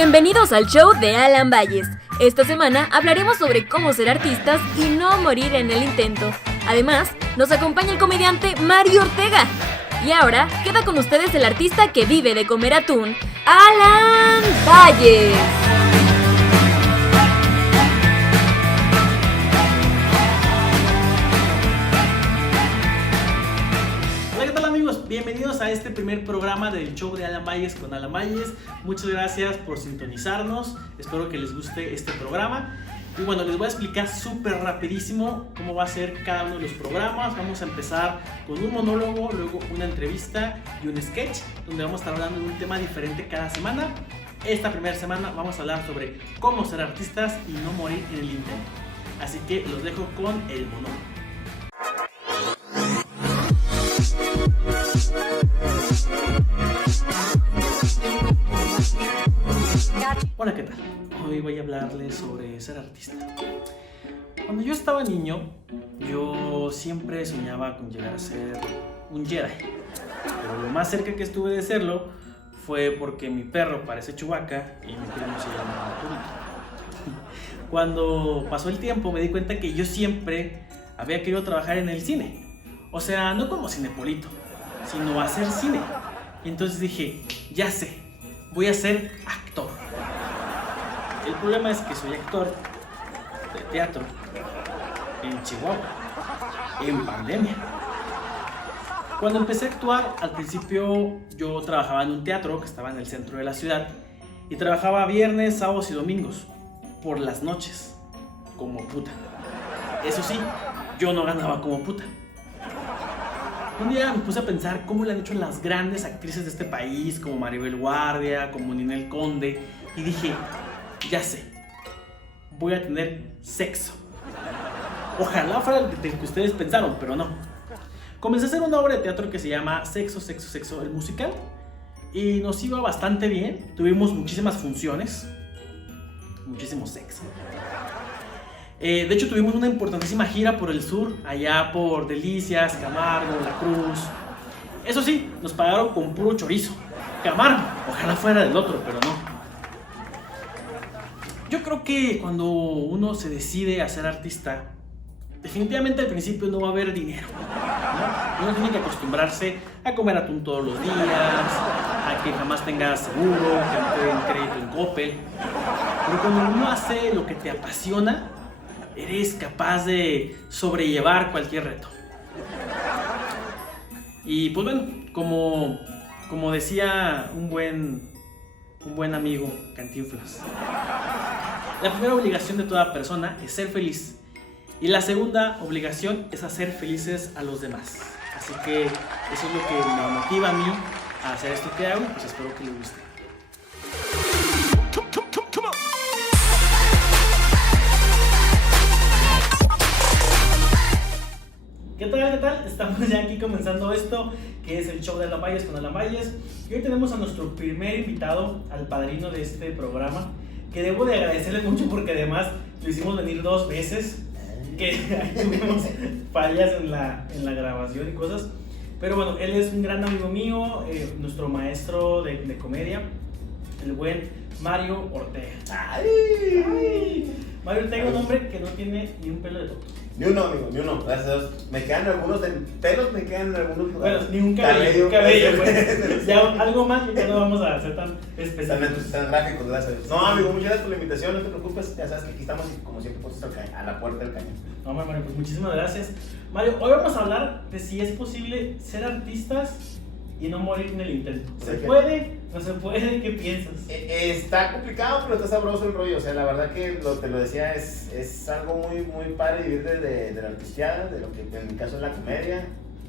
Bienvenidos al show de Alan Valles. Esta semana hablaremos sobre cómo ser artistas y no morir en el intento. Además, nos acompaña el comediante Mario Ortega. Y ahora, queda con ustedes el artista que vive de comer atún, Alan Valles. Bienvenidos a este primer programa del show de Alan Valles con Alan Valles. Muchas gracias por sintonizarnos. Espero que les guste este programa. Y bueno, les voy a explicar súper rapidísimo cómo va a ser cada uno de los programas. Vamos a empezar con un monólogo, luego una entrevista y un sketch, donde vamos a estar hablando de un tema diferente cada semana. Esta primera semana vamos a hablar sobre cómo ser artistas y no morir en el intento. Así que los dejo con el monólogo. Hola, ¿qué tal? Hoy voy a hablarles sobre ser artista. Cuando yo estaba niño, yo siempre soñaba con llegar a ser un Jedi. Pero lo más cerca que estuve de serlo fue porque mi perro parece Chewbacca y mi primo se llama Arturito. Cuando pasó el tiempo me di cuenta que yo siempre había querido trabajar en el cine. O sea, no como cinepolito, sino hacer cine. Y entonces dije, ya sé, voy a ser actor. El problema es que soy actor de teatro en Chihuahua, en pandemia. Cuando empecé a actuar, al principio yo trabajaba en un teatro que estaba en el centro de la ciudad y trabajaba viernes, sábados y domingos, por las noches, como puta. Eso sí, yo no ganaba como puta. Un día me puse a pensar cómo le han hecho las grandes actrices de este país, como Maribel Guardia, como Ninel Conde, y dije, ya sé, voy a tener sexo. Ojalá fuera el que ustedes pensaron, pero no. Comencé a hacer una obra de teatro que se llama Sexo, Sexo, Sexo, el musical, y nos iba bastante bien. Tuvimos muchísimas funciones, muchísimo sexo. De hecho, tuvimos una importantísima gira por el sur, allá por Delicias, Camargo, La Cruz. Eso sí, nos pagaron con puro chorizo. Camargo, ojalá fuera del otro, pero no. Yo creo que cuando uno se decide a ser artista, definitivamente al principio no va a haber dinero, ¿no? Uno tiene que acostumbrarse a comer atún todos los días, a que jamás tengas seguro, que no te den crédito en Coppel. Pero cuando uno hace lo que te apasiona, eres capaz de sobrellevar cualquier reto. Y pues bueno, como decía un buen amigo, Cantinflas, la primera obligación de toda persona es ser feliz. Y la segunda obligación es hacer felices a los demás. Así que eso es lo que me motiva a mí a hacer esto que hago, pues espero que les guste. ¿Qué tal? Estamos ya aquí comenzando esto, que es el show de Alan Valles con Alan Valles. Y hoy tenemos a nuestro primer invitado, al padrino de este programa, que debo de agradecerle mucho porque además lo hicimos venir 2 veces, que ahí tuvimos fallas en la grabación y cosas. Pero bueno, él es un gran amigo mío, nuestro maestro de comedia, el buen Mario Ortega. ¡Ay! Mario Ortega es un hombre que no tiene ni un pelo de tonto. Ni uno, amigo, ni uno. Gracias a Dios. Me quedan algunos pelos, me quedan algunos lugares. Bueno, ni un cabello pues. Ya algo más que ya no vamos a hacer tan específicos. Tan gráficos, gracias a Dios. No, amigo, muchas gracias por la invitación, no te preocupes. Ya sabes que aquí estamos y como siempre puestos a la puerta del cañón. No, Mario, pues muchísimas gracias. Mario, hoy vamos a hablar de si es posible ser artistas y no morir en el intento. ¿Se puede? ¿No se puede? ¿Qué piensas? Está complicado, pero está sabroso el rollo. O sea, la verdad que te lo decía, es algo muy, muy padre vivir de la artisteada, de lo que en mi caso es la comedia.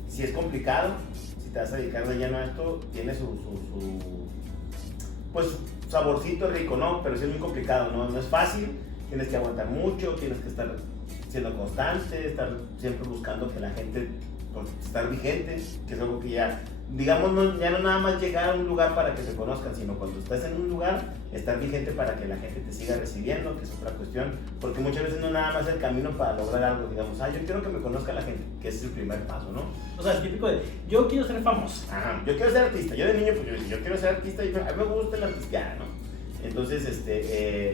Si es complicado, si te vas a dedicar de lleno a esto, tiene su saborcito rico, ¿no? Pero sí es muy complicado, ¿no? No es fácil, tienes que aguantar mucho, tienes que estar siendo constante, estar siempre buscando que la gente, pues, estar vigente, que es algo que ya, digamos, ya no nada más llegar a un lugar para que te conozcan, sino cuando estás en un lugar, estar vigente para que la gente te siga recibiendo, que es otra cuestión, porque muchas veces no nada más el camino para lograr algo, digamos, yo quiero que me conozca la gente, que ese es el primer paso, ¿no? O sea, el típico de, yo quiero ser famoso. Ajá, yo quiero ser artista, yo de niño pues yo quiero ser artista y a mí me gusta el artista, ¿no? Entonces,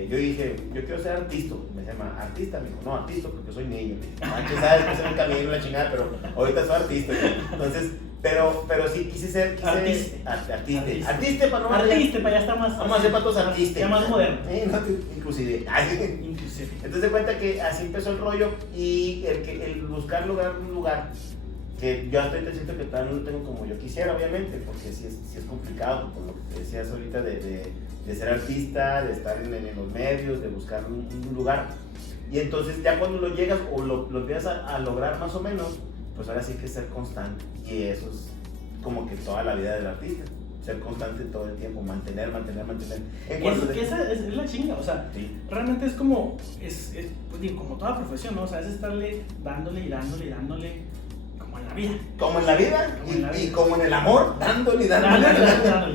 yo dije, yo quiero ser artista. Me llama artista, me dijo, no, artista porque soy niño. Manches, sabes que soy un camino, la chingada, pero ahorita soy artista. Entonces, pero sí quise ser artista para no artista, para ya está más. Vamos a hacer patos artistas. Ya más moderno. No, inclusive. Entonces de cuenta que así empezó el rollo y el buscar un lugar que yo hasta ahorita siento que todavía no lo tengo como yo quisiera, obviamente, porque sí es complicado, por lo que te decías ahorita de ser artista, de estar en los medios, de buscar un lugar. Y entonces ya cuando lo llegas o lo empiezas a lograr más o menos, pues ahora sí hay que ser constante. Y eso es como que toda la vida del artista. Ser constante todo el tiempo, mantener. Que esa es la chinga, o sea, sí. Realmente es como, pues digo, como toda profesión, ¿no? O sea, es estarle dándole, como en la vida. Como en la vida, y como en el amor, dándole,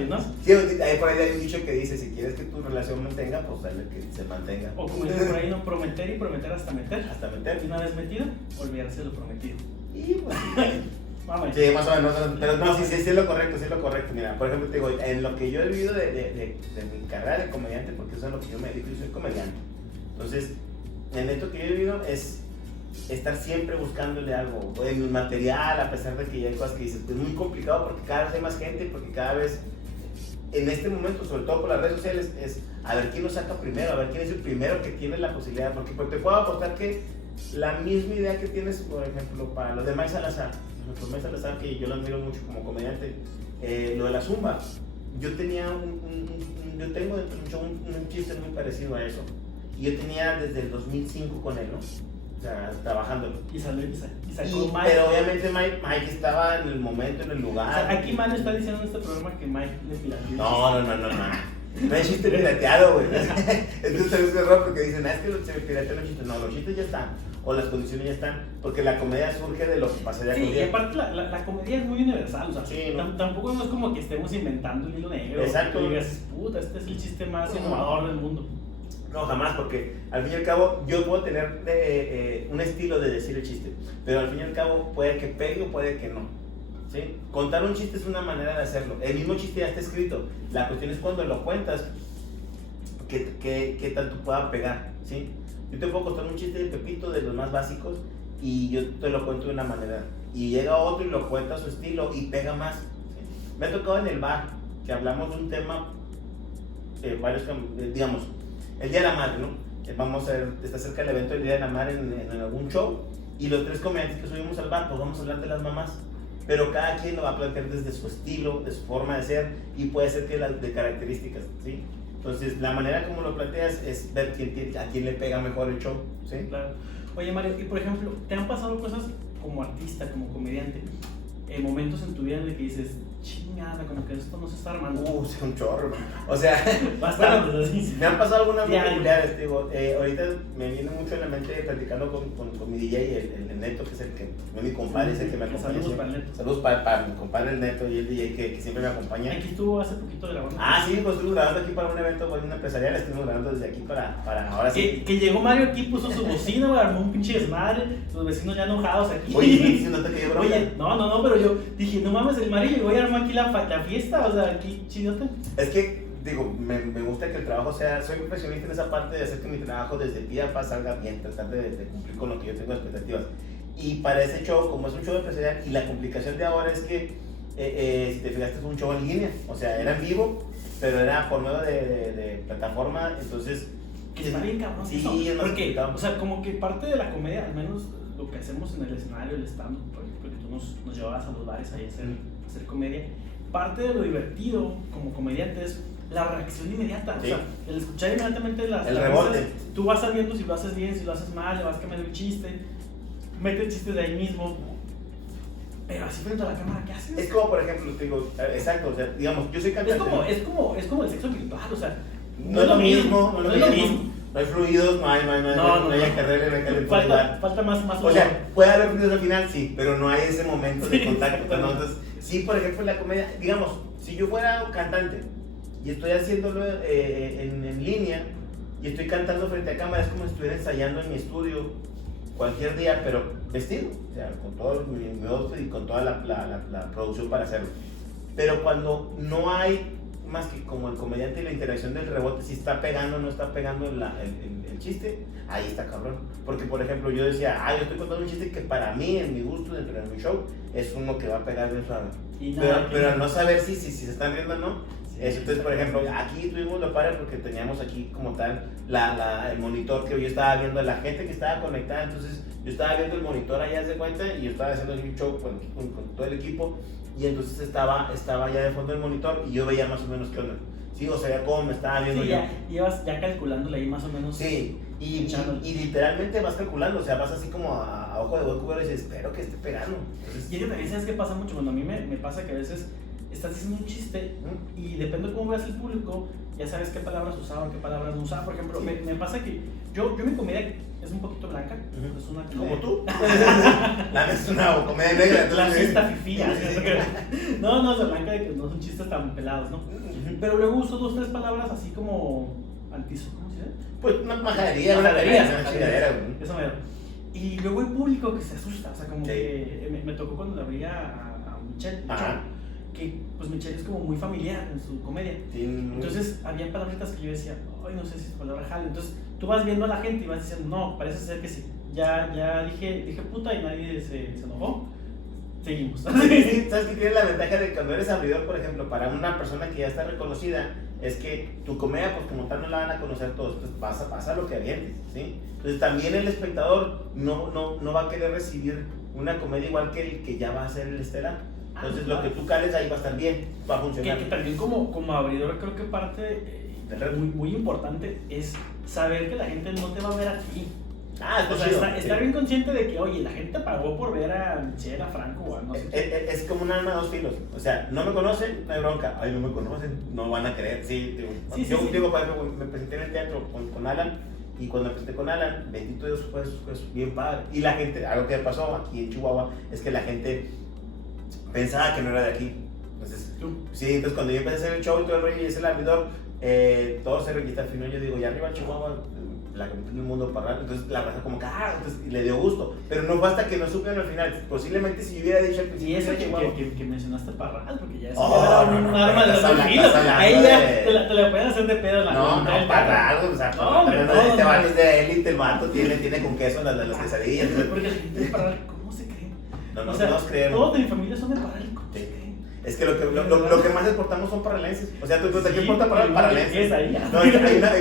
¿no? Sí, ahí por ahí hay un dicho que dice, si quieres que tu relación mantenga, pues dale que se mantenga. O como dice por ahí, no, prometer y prometer hasta meter. Hasta meter. Y una vez metido, olvidarse de lo prometido. Y pues vamos. Sí, más o menos, pero no, sí es lo correcto. Mira, por ejemplo, te digo, en lo que yo he vivido de mi carrera de comediante, porque eso es lo que yo me dedico, yo soy comediante. Entonces, en esto que yo he vivido es estar siempre buscándole algo, en el material, a pesar de que ya hay cosas que dices, es muy complicado porque cada vez hay más gente, porque cada vez, en este momento, sobre todo por las redes sociales, es a ver quién lo saca primero, a ver quién es el primero que tiene la posibilidad, porque te puedo apostar que la misma idea que tienes, por ejemplo, para los de Mike Salazar, que yo lo admiro mucho como comediante, lo de la zumba, yo tengo dentro de un show un chiste muy parecido a eso, y yo tenía desde el 2005 con él, ¿no? O sea, trabajándolo. Y sacó Mike. Pero obviamente Mike estaba en el momento, en el lugar. O sea, aquí Manu está diciendo en este programa que Mike le pirateó. No hay chiste pirateado, güey. Entonces es un error porque dicen, es que se piratean los chistes. No, los chistes ya están. O las condiciones ya están. Porque la comedia surge de lo que pasaría con Sí, y aparte la comedia es muy universal. O sea, sí, ¿no? Tampoco es como que estemos inventando el hilo negro. Exacto. Y digas, puta, este es el chiste más innovador del mundo. No, jamás, porque al fin y al cabo yo puedo tener un estilo de decir el chiste, pero al fin y al cabo puede que pegue o puede que no, ¿sí? Contar un chiste es una manera de hacerlo, el mismo chiste ya está escrito, la cuestión es cuando lo cuentas, que tanto pueda pegar, ¿sí? Yo te puedo contar un chiste de Pepito, de los más básicos, y yo te lo cuento de una manera, y llega otro y lo cuenta a su estilo y pega más, ¿sí? Me ha tocado en el bar, que hablamos de un tema, digamos, el Día de la Madre, ¿no? Está cerca el evento del Día de la Madre en algún show, y los tres comediantes que subimos al bar, pues vamos a hablar de las mamás, pero cada quien lo va a plantear desde su estilo, de su forma de ser, y puede ser que de características, ¿sí? Entonces, la manera como lo planteas es ver a quién le pega mejor el show, ¿sí? Claro. Oye, Mario, y por ejemplo, ¿te han pasado cosas como artista, como comediante, momentos en tu vida en el que dices, chingada, como que esto no se está armando? Sí, un chorro, o sea, bastante, bueno, me han pasado algunas muy peculiares, digo, ahorita me viene mucho en la mente platicando con mi DJ, el Neto, que es el que, no mi compadre, es el que me acompaña. Saludos para el Neto. Saludos para mi compadre el Neto y el DJ que siempre me acompaña. Aquí estuvo hace poquito grabando. Sí, pues estuvimos grabando aquí para un evento, una empresarial, estuvimos grabando desde aquí para ahora sí. Que llegó Mario aquí, puso su bocina, güey, armó un pinche desmadre, los vecinos ya enojados aquí. Oye, sí, no te quedó broma. Oye, no, pero yo dije, no mames, el Mario llegó y armó aquí la fiesta, o sea, aquí chidote. Es que, digo, me gusta que el trabajo sea, soy profesionista en esa parte de hacer que mi trabajo desde pie a pa salga bien, tratar de cumplir con lo que yo tengo de expectativas. Y para ese show, como es un show empresarial, y la complicación de ahora es que, si te fijaste, es un show en línea, o sea, era en vivo, pero era por medio de plataforma, entonces... Que está bien cabrón. Sí, es más complicado. O sea, como que parte de la comedia, al menos lo que hacemos en el escenario, el stand-up, porque tú nos llevabas a los bares ahí a hacer comedia, parte de lo divertido como comediante es la reacción inmediata, sí. O sea, el escuchar inmediatamente el rebote. Cosas, tú vas sabiendo si lo haces bien, si lo haces mal, le vas cambiando el chiste, mete el chiste de ahí mismo, pero así frente a la cámara, ¿qué haces? Es como, por ejemplo, te digo, exacto, o sea, digamos, yo soy cantante. Es como el sexo virtual, o sea, no es lo mismo, no hay fluidos, no hay carrera, no hay calentura. Falta más. O sea, puede haber fluidos al final, sí, pero no hay ese momento de contacto, ¿no? Entonces, sí, por ejemplo, en la comedia, digamos, si yo fuera cantante y estoy haciéndolo en línea y estoy cantando frente a cámara, es como si estuviera ensayando en mi estudio cualquier día, pero vestido, o sea, con todo mi outfit y con toda la producción para hacerlo. Pero cuando no hay más que como el comediante y la interacción del rebote, si está pegando o no está pegando el chiste, ahí está cabrón. Porque, por ejemplo, yo decía, yo estoy contando un chiste que para mí, en mi gusto, dentro de mi show, es uno que va a pegar bien suave. Pero al no saber si se están riendo o no. Entonces, por ejemplo, aquí tuvimos la padre porque teníamos aquí como tal el monitor que yo estaba viendo, la gente que estaba conectada. Entonces, yo estaba viendo el monitor allá, de cuenta, y yo estaba haciendo mi show con todo el equipo. Y entonces estaba ya de fondo el monitor y yo veía más o menos qué onda. Sí, o sea, cómo me estaba viendo yo. Llevas ya calculándole ahí más o menos. Sí, y literalmente vas calculando, o sea, vas así como a ojo de buen cubero y dices, espero que esté pegando. Entonces, y es que ¿sabes qué pasa mucho? Cuando a mí me pasa que a veces estás diciendo un chiste y depende de cómo veas el público, ya sabes qué palabras usaba, qué palabras no usaba. Por ejemplo, me pasa que yo mi comedia es un poquito blanca. Es una ¿como tú? La es una comedia negra. La fiesta fifía. No, es blanca de que no son chistes tan pelados, ¿no? Pero luego uso 2 o 3 palabras así como antizo, ¿cómo se dice? Pues una majadería, una chingadera. Eso me da. Y luego hay público que se asusta, o sea, como que me tocó cuando le abría a Michelle, que pues Michelle es como muy familiar en su comedia. Sí. Entonces había palabritas que yo decía, ay, no sé si es palabra jale. Entonces tú vas viendo a la gente y vas diciendo, no, parece ser que sí. Ya dije puta y nadie se enojó. Seguimos. ¿Sabes qué tiene la ventaja de cuando eres abridor, por ejemplo, para una persona que ya está reconocida? Es que tu comedia, pues como tal, no la van a conocer todos, pues pasa lo que avientes, ¿sí? Entonces también el espectador no va a querer recibir una comedia igual que el que ya va a ser el estelar. Entonces lo que tú cales ahí va a estar bien, va a funcionar. Que también como abridor creo que parte muy importante es saber que la gente no te va a ver a ti. O sea, estar bien consciente de que, oye, la gente pagó por ver a Michelle, a Franco o a no sé. Es como un arma de 2 filos. O sea, no me conocen, no hay bronca. Ay, no me conocen, no van a creer. Sí, digo, por ejemplo, me presenté en el teatro con Alan. Y cuando me presenté con Alan, bendito Dios, fue bien padre. Y la gente, algo que pasó aquí en Chihuahua, es que la gente pensaba que no era de aquí. Entonces, entonces cuando yo empecé a hacer el show y todo el rollo y es el abridor, todo se registra al final. Yo digo, ya arriba Chihuahua, la capital del mundo para rato. Entonces la raza como que, entonces le dio gusto. Pero no basta que no supieron al final. Posiblemente si yo hubiera dicho al principio. Y eso que mencionaste Parral, porque ya eso era un arma de 2 filos. Ahí ya te la pueden hacer de pedo la No, Parral, o sea, este vato es de élite, el vato tiene con queso las quesadillas. Porque la gente de Parral, ¿cómo se creen? No nos creen. Todos de mi familia son de Parral. ¿Cómo se creen? Es que lo que más exportamos son parralenses. O sea, ¿tú qué importa parralenses? No, hay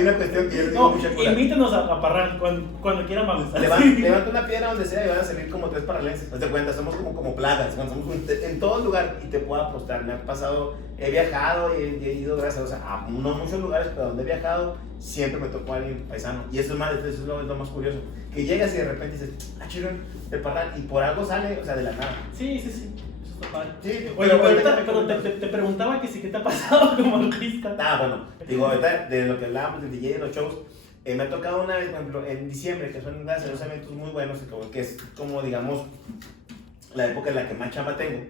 una cuestión que yo les digo mucha cura. Invítenos a Parral cuando quieran, vamos. Levanta una piedra donde sea y van a salir como 3 parralenses. No te cuenta, somos como plagas. Somos en todo lugar y te puedo apostar. Me ha pasado, he viajado y he ido, gracias a no muchos lugares, pero donde he viajado, siempre me tocó alguien paisano. Y eso es lo más curioso. Que llegas y de repente dices, chirón, de Parral, y por algo sale, o sea, de la nada. Sí. Sí, pero te preguntaba que sí, ¿qué te ha pasado como artista? Bueno, digo, ahorita de lo que hablábamos del DJ de los shows, me ha tocado una vez, por ejemplo, en diciembre, que son dos eventos muy buenos, que es como, digamos, la época en la que más chamba tengo.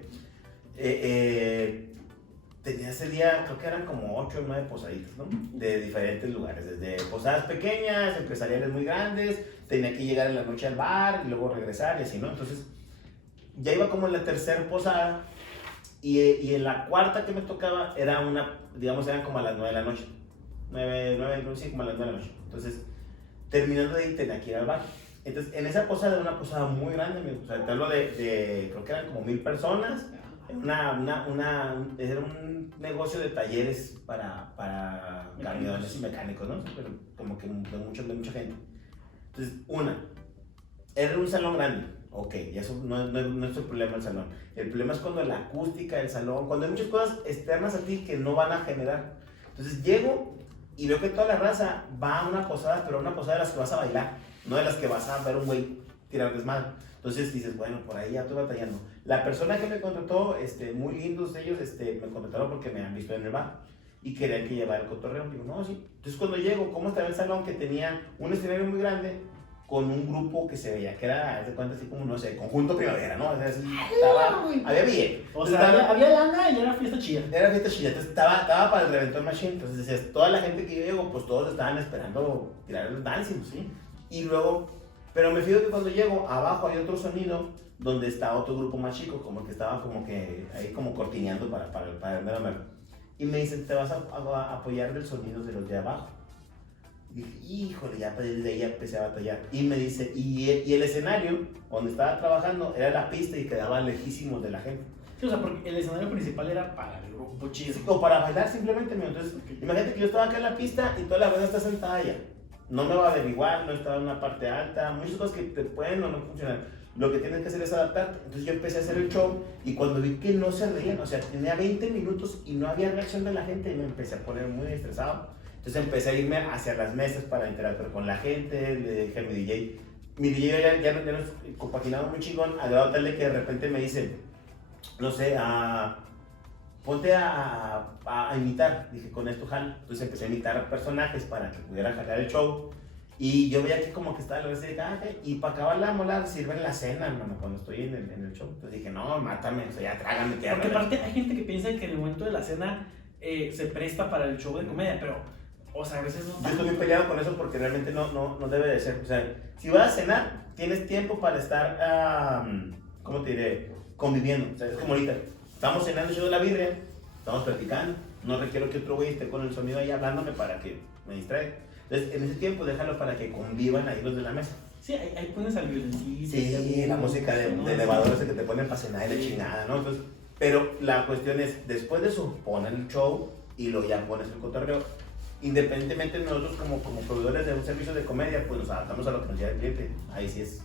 Tenía ese día, creo que eran como 8 o 9 posaditas, ¿no? De diferentes lugares, desde posadas pequeñas, empresariales muy grandes, tenía que llegar en la noche al bar y luego regresar y así, ¿no? Entonces, ya iba como en la 3ª posada y en la 4ª que me tocaba eran como a las 9 de la noche. 9, como a las 9 de la noche. Entonces, terminando de ahí tenía que ir al bar. Entonces, en esa posada era una posada muy grande, o sea, te hablo de creo que eran como 1000 personas. Era un negocio de talleres para camiones y mecánicos, ¿no? Pero como que de mucha gente. Entonces, era un salón grande. Ok, y eso no es el problema del salón. El problema es cuando la acústica del salón, cuando hay muchas cosas externas a ti que no van a generar. Entonces llego y veo que toda la raza va a una posada, pero una posada de las que vas a bailar, no de las que vas a ver un güey tirar desmadre. Entonces dices, bueno, por ahí ya estoy batallando. La persona que me contrató, muy lindos ellos, me contrataron porque me han visto en el bar y querían que llevara el cotorreo. Digo, no, sí. Entonces cuando llego, ¿cómo estaba el salón? Que tenía un escenario muy grande con un grupo que se veía que era, de cuenta, así como, no sé, conjunto primavera, ¿no? O sea, había billete. O sea, había lana y era fiesta chida. Era fiesta chida, entonces estaba para el reventón machine. Entonces decías, toda la gente que yo llego, pues todos estaban esperando tirar el dancing, ¿sí? Y luego, pero me fijo que cuando llego, abajo hay otro sonido donde está otro grupo más chico, como que estaba como que ahí como cortineando para el mero mero. Y me dice, te vas a apoyar del sonido de los de abajo. Y dije, híjole, ya desde ahí empecé a batallar. Y me dice, y el escenario donde estaba trabajando era la pista y quedaba lejísimos de la gente. Sí, o sea, porque el escenario principal era para el grupo chido. O para bailar simplemente, entonces, imagínate que yo estaba acá en la pista y toda la banda está sentada allá. No me va a averiguar, no estaba en una parte alta, muchas cosas que te pueden o no funcionar. Lo que tienes que hacer es adaptarte. Entonces yo empecé a hacer el show y cuando vi que no se reían, o sea, tenía 20 minutos y no había reacción de la gente, y me empecé a poner muy estresado. Entonces empecé a irme hacia las mesas para interactuar con la gente, le dije a mi DJ. Mi DJ ya nos compaginamos muy chingón, a grado tal de que de repente me dice, no sé, ponte a imitar. Dije, con esto jalo. Entonces empecé a imitar personajes para que pudiera jalar el show. Y yo veía que como que estaba la vez de y para acabar la mola sirven la cena, hermano, cuando estoy en el show. Entonces dije, no, mátame, o sea, ya trágame. Porque aparte hay gente que piensa que en el momento de la cena se presta para el show de comedia, pero, o sea, a veces no. Yo estoy muy peleado con eso porque realmente no debe de ser. O sea, si vas a cenar, tienes tiempo para estar, ¿cómo te diré? Conviviendo. O sea, es como ahorita, estamos cenando el show de la birria, estamos platicando. No requiero que otro güey esté con el sonido ahí hablándome para que me distraiga. Entonces, en ese tiempo, déjalo para que convivan ahí los de la mesa. Sí, ahí pones al violincito. Sí, la música de elevadores que te ponen para cenar y la chingada, ¿no? Entonces, pero la cuestión es, después de eso, ponen el show y luego ya pones el cotorreo. Independientemente nosotros como proveedores de un servicio de comedia, pues nos adaptamos a lo que nos llega el cliente. Ahí sí es,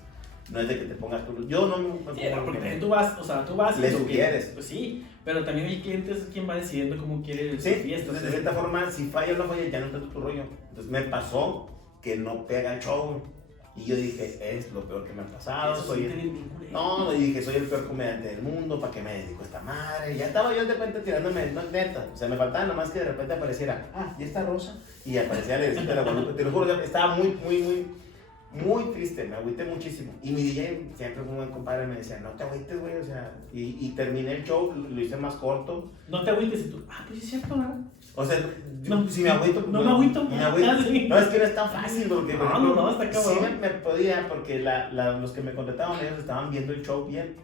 no es de que te pongas tú. Yo no me pongo. Sí, porque tú vas, o sea, tú vas. Le sugieres. Pues sí, pero también el cliente es quien va decidiendo cómo quiere sí, su fiesta. Entonces, de cierta forma, si falla o no falla, ya no está tu rollo. Entonces me pasó que no pega el show. Y yo dije, es lo peor que me ha pasado. No, y dije, soy el peor comediante del mundo, ¿para qué me dedico a esta madre? Ya estaba yo de repente tirándome, no, neta. O sea, me faltaba nomás que de repente apareciera, y esta rosa. Y aparecía la de la Guadalupe. Te lo juro, estaba muy triste, me agüité muchísimo. Y mi DJ, siempre un buen compadre, me decía, no te agüites, güey, o sea, y terminé el show, lo hice más corto. No te agüites y tú, pues es cierto, ¿no? O sea, no, si me agüito, no me agüito. Sí. No, es que no es tan fácil, porque no, está cabrón. Sí me podía, porque los que me contrataban, ellos estaban viendo el show bien,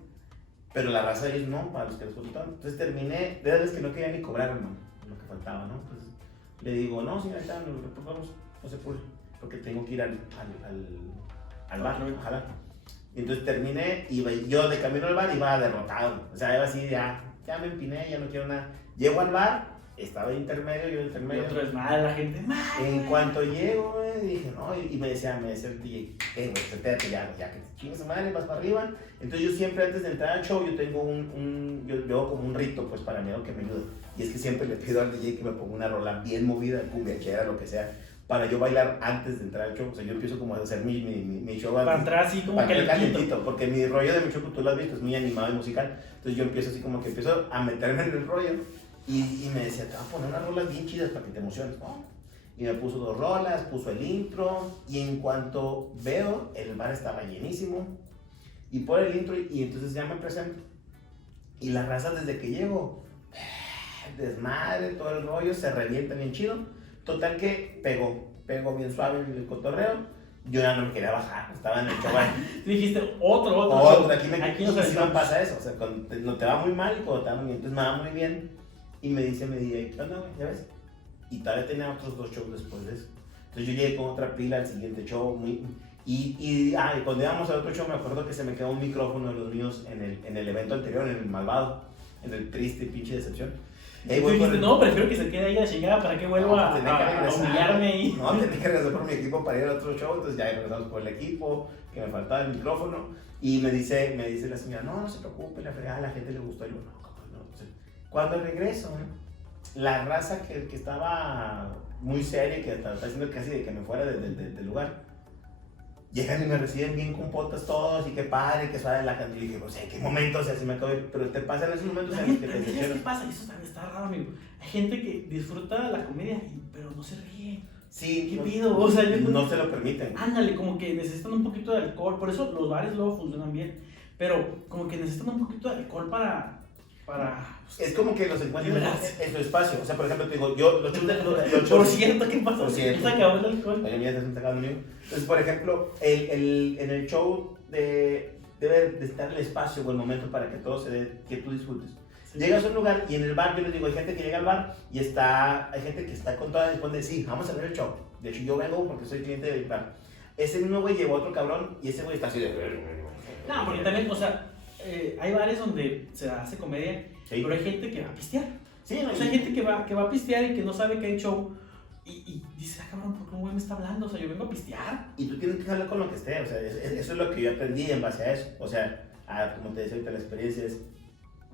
pero la raza de ellos no, para los que les contrataban. Entonces terminé, de veces que no quería ni cobrar, hermano, lo que faltaba, ¿no? Entonces le digo, no, señorita, vamos, no se puede, porque tengo que ir al bar, ojalá. Y entonces terminé, y yo de camino al bar iba derrotado, o sea, iba así, ya me empiné, ya no quiero nada. Llego al bar, estaba intermedio, yo intermedio. Y otra vez, madre, la gente, madre. En cuanto llego, dije, no, y me decía el DJ, güey, espérate, ya que chingas su madre, vas para arriba. Entonces yo siempre antes de entrar al show, yo tengo yo como un rito, pues para mí, que me ayuda. Y es que siempre le pido al DJ que me ponga una rola bien movida, cumbiachera, lo que sea, para yo bailar antes de entrar al show. O sea, yo empiezo como a hacer mi show antes. Para entrar así como que calentito, porque mi rollo de mi show, tú lo has visto, es muy animado y musical. Entonces yo empiezo así como que empiezo a meterme en el rollo. Y me decía, te voy a poner unas rolas bien chidas para que te emociones, ¿no? Y me puso 2 rolas, puso el intro, y en cuanto veo, el bar estaba llenísimo, y por el intro, y entonces ya me presento. Y la raza desde que llego, desmadre, todo el rollo, se revienta bien chido. Total que pegó bien suave el cotorreo. Yo ya no me quería bajar, estaba en el show. Dijiste otro. Aquí no me pasa eso, o sea, cuando no te va muy mal y cuando te va muy bien, entonces me va muy bien. Y me dice, ¿qué onda, güey? ¿Ya ves? Y todavía tenía otros 2 shows después de eso. Entonces yo llegué con otra pila al siguiente show. Y cuando íbamos al otro show, me acuerdo que se me quedó un micrófono de los míos en el evento anterior, en el Malvado, en el triste pinche decepción. Y tú dijiste, no, prefiero que se quede ahí la chingada para que vuelva a humillarme. No, tenía que regresar por mi equipo para ir al otro show, entonces ya regresamos por el equipo, que me faltaba el micrófono. Y me dice la señora, no se preocupe, la fregada, a la gente le gustó. Y yo, no. Cuando regreso, la raza que estaba muy seria, que estaba haciendo casi de que me fuera del lugar, llegan y me reciben bien con potas todos, y qué padre, que suave la canción. Y dije, ¿en qué momento? O sea, si me acabo de... Pero te pasa en esos momentos en los que te decepcionas. ¿Qué pasa? Eso también está raro, amigo. Hay gente que disfruta la comedia, pero no se ríe. Sí. ¿Qué pido? O sea, no se lo permiten. Ándale, como que necesitan un poquito de alcohol. Por eso los bares luego funcionan bien. Pero como que necesitan un poquito de alcohol para es como que los encuentran en su espacio. O sea, por ejemplo, te digo, los shows Por cierto, ¿qué pasa? Por cierto. Se acabó el alcohol. Oye, mira, te están sacando mío. Entonces, por ejemplo, en el show debe de estar el espacio o el momento para que todo se dé, que tú disfrutes. Sí. Llegas a un lugar y en el bar, yo les digo, hay gente que llega al bar y hay gente que está con toda la disposición de sí, vamos a ver el show. De hecho, yo vengo porque soy cliente del bar. Ese mismo güey llevó a otro cabrón y ese güey está así de... No, porque también, o sea, hay bares donde se hace comedia, Sí. pero hay gente que va a pistear. Sí, no, O sea, hay gente que va a pistear y que no sabe que hay show y dice, cabrón, ¿por qué un güey me está hablando? O sea, yo vengo a pistear. y tú tienes que hablar con lo que esté, o sea, eso es lo que yo aprendí en base a eso. O sea, como te decía ahorita, la experiencia es,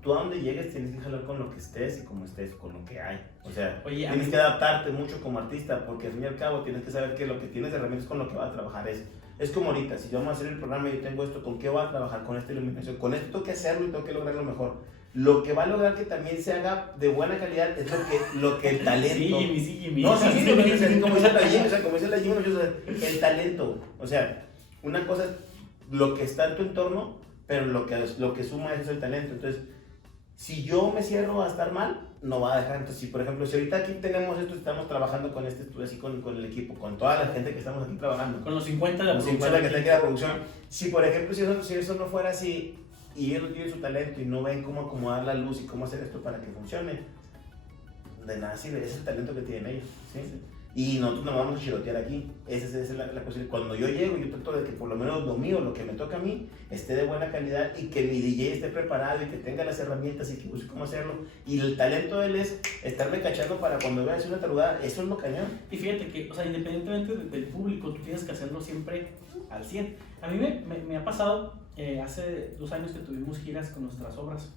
tú a donde llegues tienes que hablar con lo que estés y como estés, con lo que hay. O sea, Oye, tienes que adaptarte mucho como artista, porque al fin y al cabo tienes que saber que lo que tienes de herramientas con lo que vas a trabajar es como ahorita, si yo vamos a hacer el programa y yo tengo esto, ¿con qué voy a trabajar? Con esta iluminación, con esto tengo que hacerlo y tengo que lograrlo mejor. Lo que va a lograr que también se haga de buena calidad es lo que el talento... Sí, Jimmy. No, sí, como dice la Jimmy, o sea, como dice la Jimmy, el talento. O sea, una cosa es lo que está en tu entorno, pero lo que suma eso es el talento. Entonces, si yo me cierro a estar mal, no va a dejar. Entonces, si por ejemplo, si ahorita aquí tenemos esto, estamos trabajando con este estudio, así con el equipo, con toda la gente que estamos aquí trabajando, Con los 50 de la los producción. 50 que está aquí en la producción, si por ejemplo, si eso no fuera así, y ellos no tienen su talento y no ven cómo acomodar la luz y cómo hacer esto para que funcione, de nada sirve, ese es el talento que tienen ellos, ¿sí? Y nosotros nos vamos a chirotear aquí, esa es la cosa. Cuando yo llego, yo trato de que por lo menos lo mío, lo que me toca a mí, esté de buena calidad y que mi DJ esté preparado y que tenga las herramientas y que busque cómo hacerlo. Y el talento de él es estarme cachando para cuando voy a hacer una tarugada, eso es lo cañón. Y fíjate que, o sea, independientemente del público, tú tienes que hacerlo siempre al 100. A mí me ha pasado, hace 2 años que tuvimos giras con nuestras obras,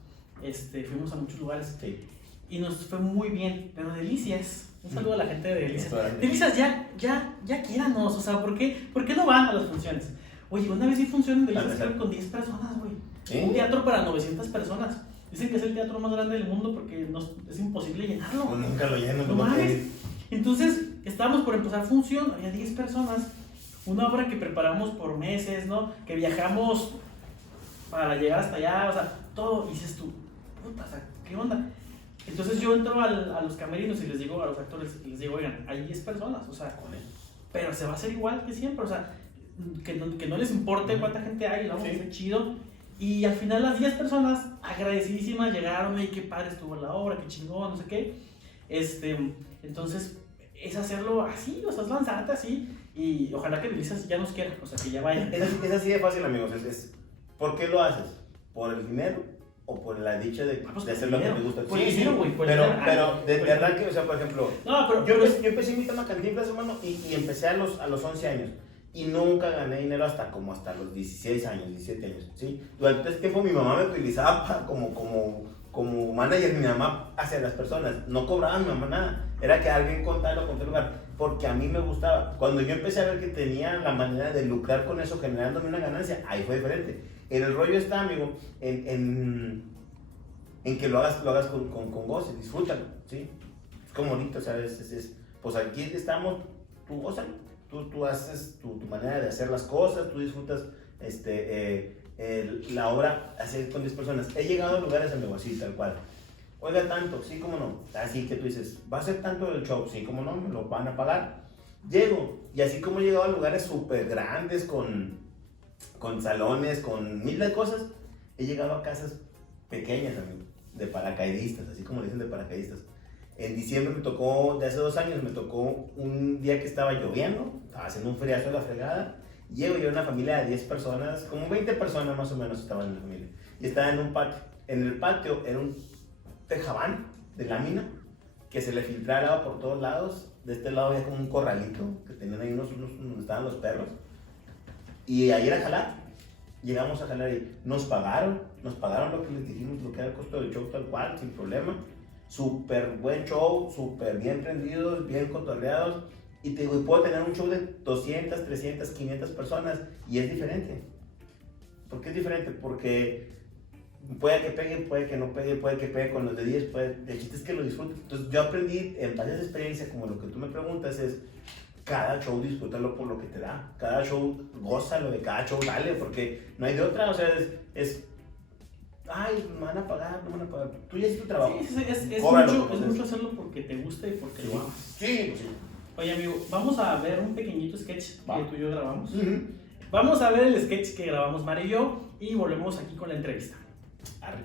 fuimos a muchos lugares Sí. y nos fue muy bien, pero Delicias, un saludo a la gente de Delicias. Totalmente. Delicias, ya quiéranos, o sea, ¿por qué no van a las funciones? Oye, una vez sí funcionó en Delicias creo que con 10 personas, güey. ¿Sí? Un teatro para 900 personas. Dicen que es el teatro más grande del mundo porque es imposible llenarlo. Pues nunca lo lleno, No mames. Entonces, estábamos por empezar función, había 10 personas, una obra que preparamos por meses, ¿no? Que viajamos para llegar hasta allá, o sea, todo, y dices tú, puta, o sea, ¿qué onda? Entonces yo entro a los camerinos y les digo a los actores, les digo, oigan, hay 10 personas, o sea, pero se va a hacer igual que siempre, o sea, que no les importe cuánta gente hay, lo vamos a hacer chido. Y al final las 10 personas agradecidísimas llegaron, y qué padre estuvo la obra, qué chingón, no sé qué. Entonces es hacerlo así, o sea, es lanzarte así, y ojalá que Delicias ya nos quiera, o sea, que ya vayan. Es así de fácil, amigos. ¿Por qué lo haces? ¿Por el dinero o por la dicha de hacer lo que te gusta? Por el dinero, güey, por el pero dinero. de arranque, o sea, por ejemplo, No, pero yo empecé imitando a Cantinflas, hermano, y empecé a los 11 años. Y nunca gané dinero hasta los 16 años, 17 años, ¿sí? Durante ese tiempo mi mamá me utilizaba como manager, mi mamá hacia las personas. No cobraba mi mamá nada. Era que alguien contara con tal lugar, porque a mí me gustaba. Cuando yo empecé a ver que tenía la manera de lucrar con eso, generándome una ganancia, ahí fue diferente. En el rollo está, amigo, en que lo hagas con goce, disfrútalo, ¿sí? Es como ahorita, ¿sabes? Pues aquí estamos, tú gózalo. Tú haces tu manera de hacer las cosas, tú disfrutas la obra hacer con 10 personas. He llegado a lugares, amigo, así, tal cual. Oiga, tanto, sí, cómo no. Así que tú dices, ¿va a ser tanto el show? Sí, cómo no, me lo van a pagar. Llego, y así como he llegado a lugares súper grandes, con salones, con mil de cosas, he llegado a casas pequeñas, amigo, de paracaidistas, así como dicen de paracaidistas. En diciembre me tocó, de hace 2 años, me tocó un día que estaba lloviendo, estaba haciendo un friazo de la fregada. Llego yo a una familia de 10 personas, como 20 personas más o menos estaban en la familia. Y estaba en un patio. En el patio era un tejabán de lámina que se le filtraba por todos lados. De este lado había como un corralito que tenían ahí donde estaban los perros. Y ahí era jalar. Llegamos a jalar y nos pagaron lo que les dijimos, lo que era el costo del show tal cual, sin problema. Súper buen show, súper bien prendidos, bien cotorreados. Y te digo, y puedo tener un show de 200, 300, 500 personas y es diferente. ¿Por qué es diferente? Porque puede que pegue, puede que no pegue, puede que pegue con los de 10, el chiste es que lo disfrutes. Entonces yo aprendí, en base a esa experiencia, como lo que tú me preguntas, es cada show disfrútalo por lo que te da. Cada show gózalo, de cada show dale, porque no hay de otra, o sea, ay, me van a pagar, no me van a pagar. Tú ya hiciste tu trabajo. Sí, es mucho hacerlo porque te gusta y porque lo amas. Sí, sí. Oye, amigo, vamos a ver un pequeñito sketch que tú y yo grabamos. Uh-huh. Vamos a ver el sketch que grabamos Mari y yo y volvemos aquí con la entrevista. Arre.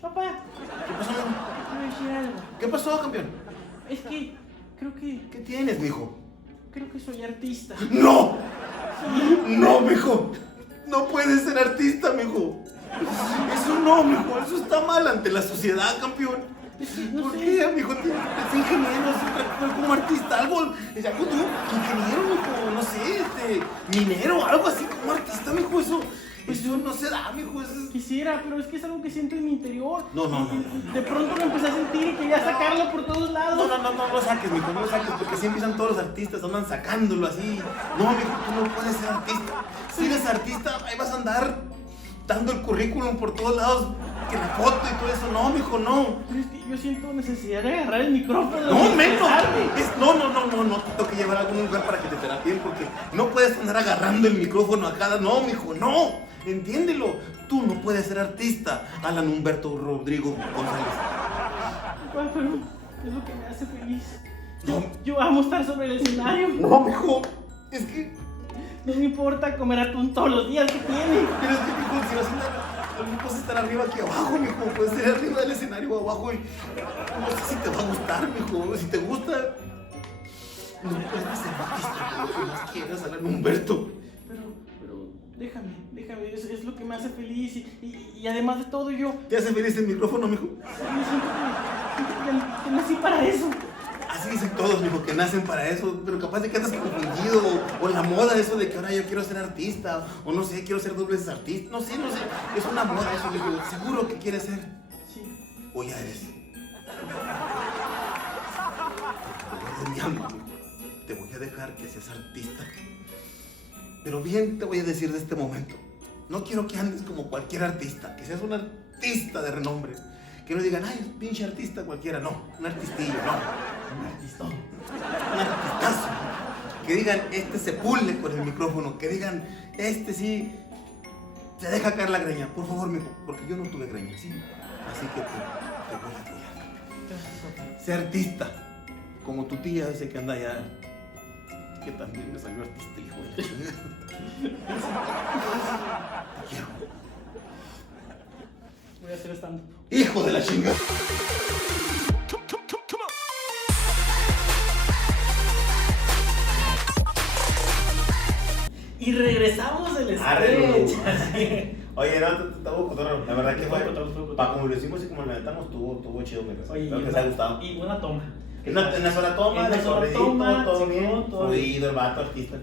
Papá, ¿Qué pasó, mijo? te voy a decir algo. ¿Qué pasó, campeón? Es que ¿Qué tienes, mijo? creo que soy artista. ¡No! ¡No, mijo! No puedes ser artista, mijo. Eso no, mijo. Eso está mal ante la sociedad, campeón. No ¿Por sé. qué, mijo? Es ingeniero, es como artista, algo tú, ingeniero, mijo, no sé, minero, algo así como artista, mijo, eso no se da, mijo, Quisiera, pero es que es algo que siento en mi interior. No. De pronto me empecé a sentir y quería sacarlo por todos lados. No lo saques, mijo, no lo saques, porque así empiezan todos los artistas, andan sacándolo así. No, mijo, tú no puedes ser artista. Si eres artista, ahí vas a andar dando el currículum por todos lados, que la foto y todo eso. No, mijo, no. Pero es que yo siento necesidad de agarrar el micrófono. No, y menos. expresarme. No, te tengo que llevar a algún lugar para que te terapien, porque no puedes andar agarrando el micrófono a cada. No, mijo, no. Entiéndelo. Tú no puedes ser artista. Alan Humberto Rodrigo González. Papá, pero es lo que me hace feliz. No. Yo amo estar sobre el escenario. No, mijo. Es que. No me importa comer atún todos los días que tiene. Pero es que, mijo, si vas a andar, puedes estar arriba que abajo, mijo. Puedes estar arriba del escenario o abajo y no sé si te va a gustar, mijo. Si te gusta, no puedes ser artista, lo que más quieras, Alan Humberto. Pero déjame, es lo que me hace feliz y además de todo yo ¿Te hace feliz el micrófono, mijo? siento que nací para eso. Así dicen todos, mijo, que nacen para eso, pero capaz de que andas confundido, o la moda eso de que ahora yo quiero ser artista, o no sé, quiero ser 2 veces artista, no sé, es una moda eso, mijo, seguro que quieres ser, Sí. o ya eres. Por mi alma, mijo, te voy a dejar que seas artista, pero bien te voy a decir de este momento, no quiero que andes como cualquier artista, que seas un artista de renombre. Que no digan, ay, pinche artista cualquiera. No, un artistillo, no. Un artistón. Un artistazo. Que digan, este se pule con el micrófono. Que digan, este sí se deja caer la greña. Por favor, mijo, porque yo no tuve greña, ¿sí? Así que te voy a apoyar. Sé artista. Como tu tía ese que anda allá. Que también me salió artista, hijo de la chingada. Te quiero. Voy a hacer stand-up. Hijo de la chingada. Y regresamos del Arre, sketch. Oye, no, estuvo cotorro. La verdad que Estuvo fue. cotorro. Para como lo hicimos y como lo levantamos, estuvo chido, mi cosa. Oye, Espero que les haya gustado. Y buena toma. Una sola toma, En de una sola corridito, toma, todo sí, bien. todo bien. Fluido, el vato, artista.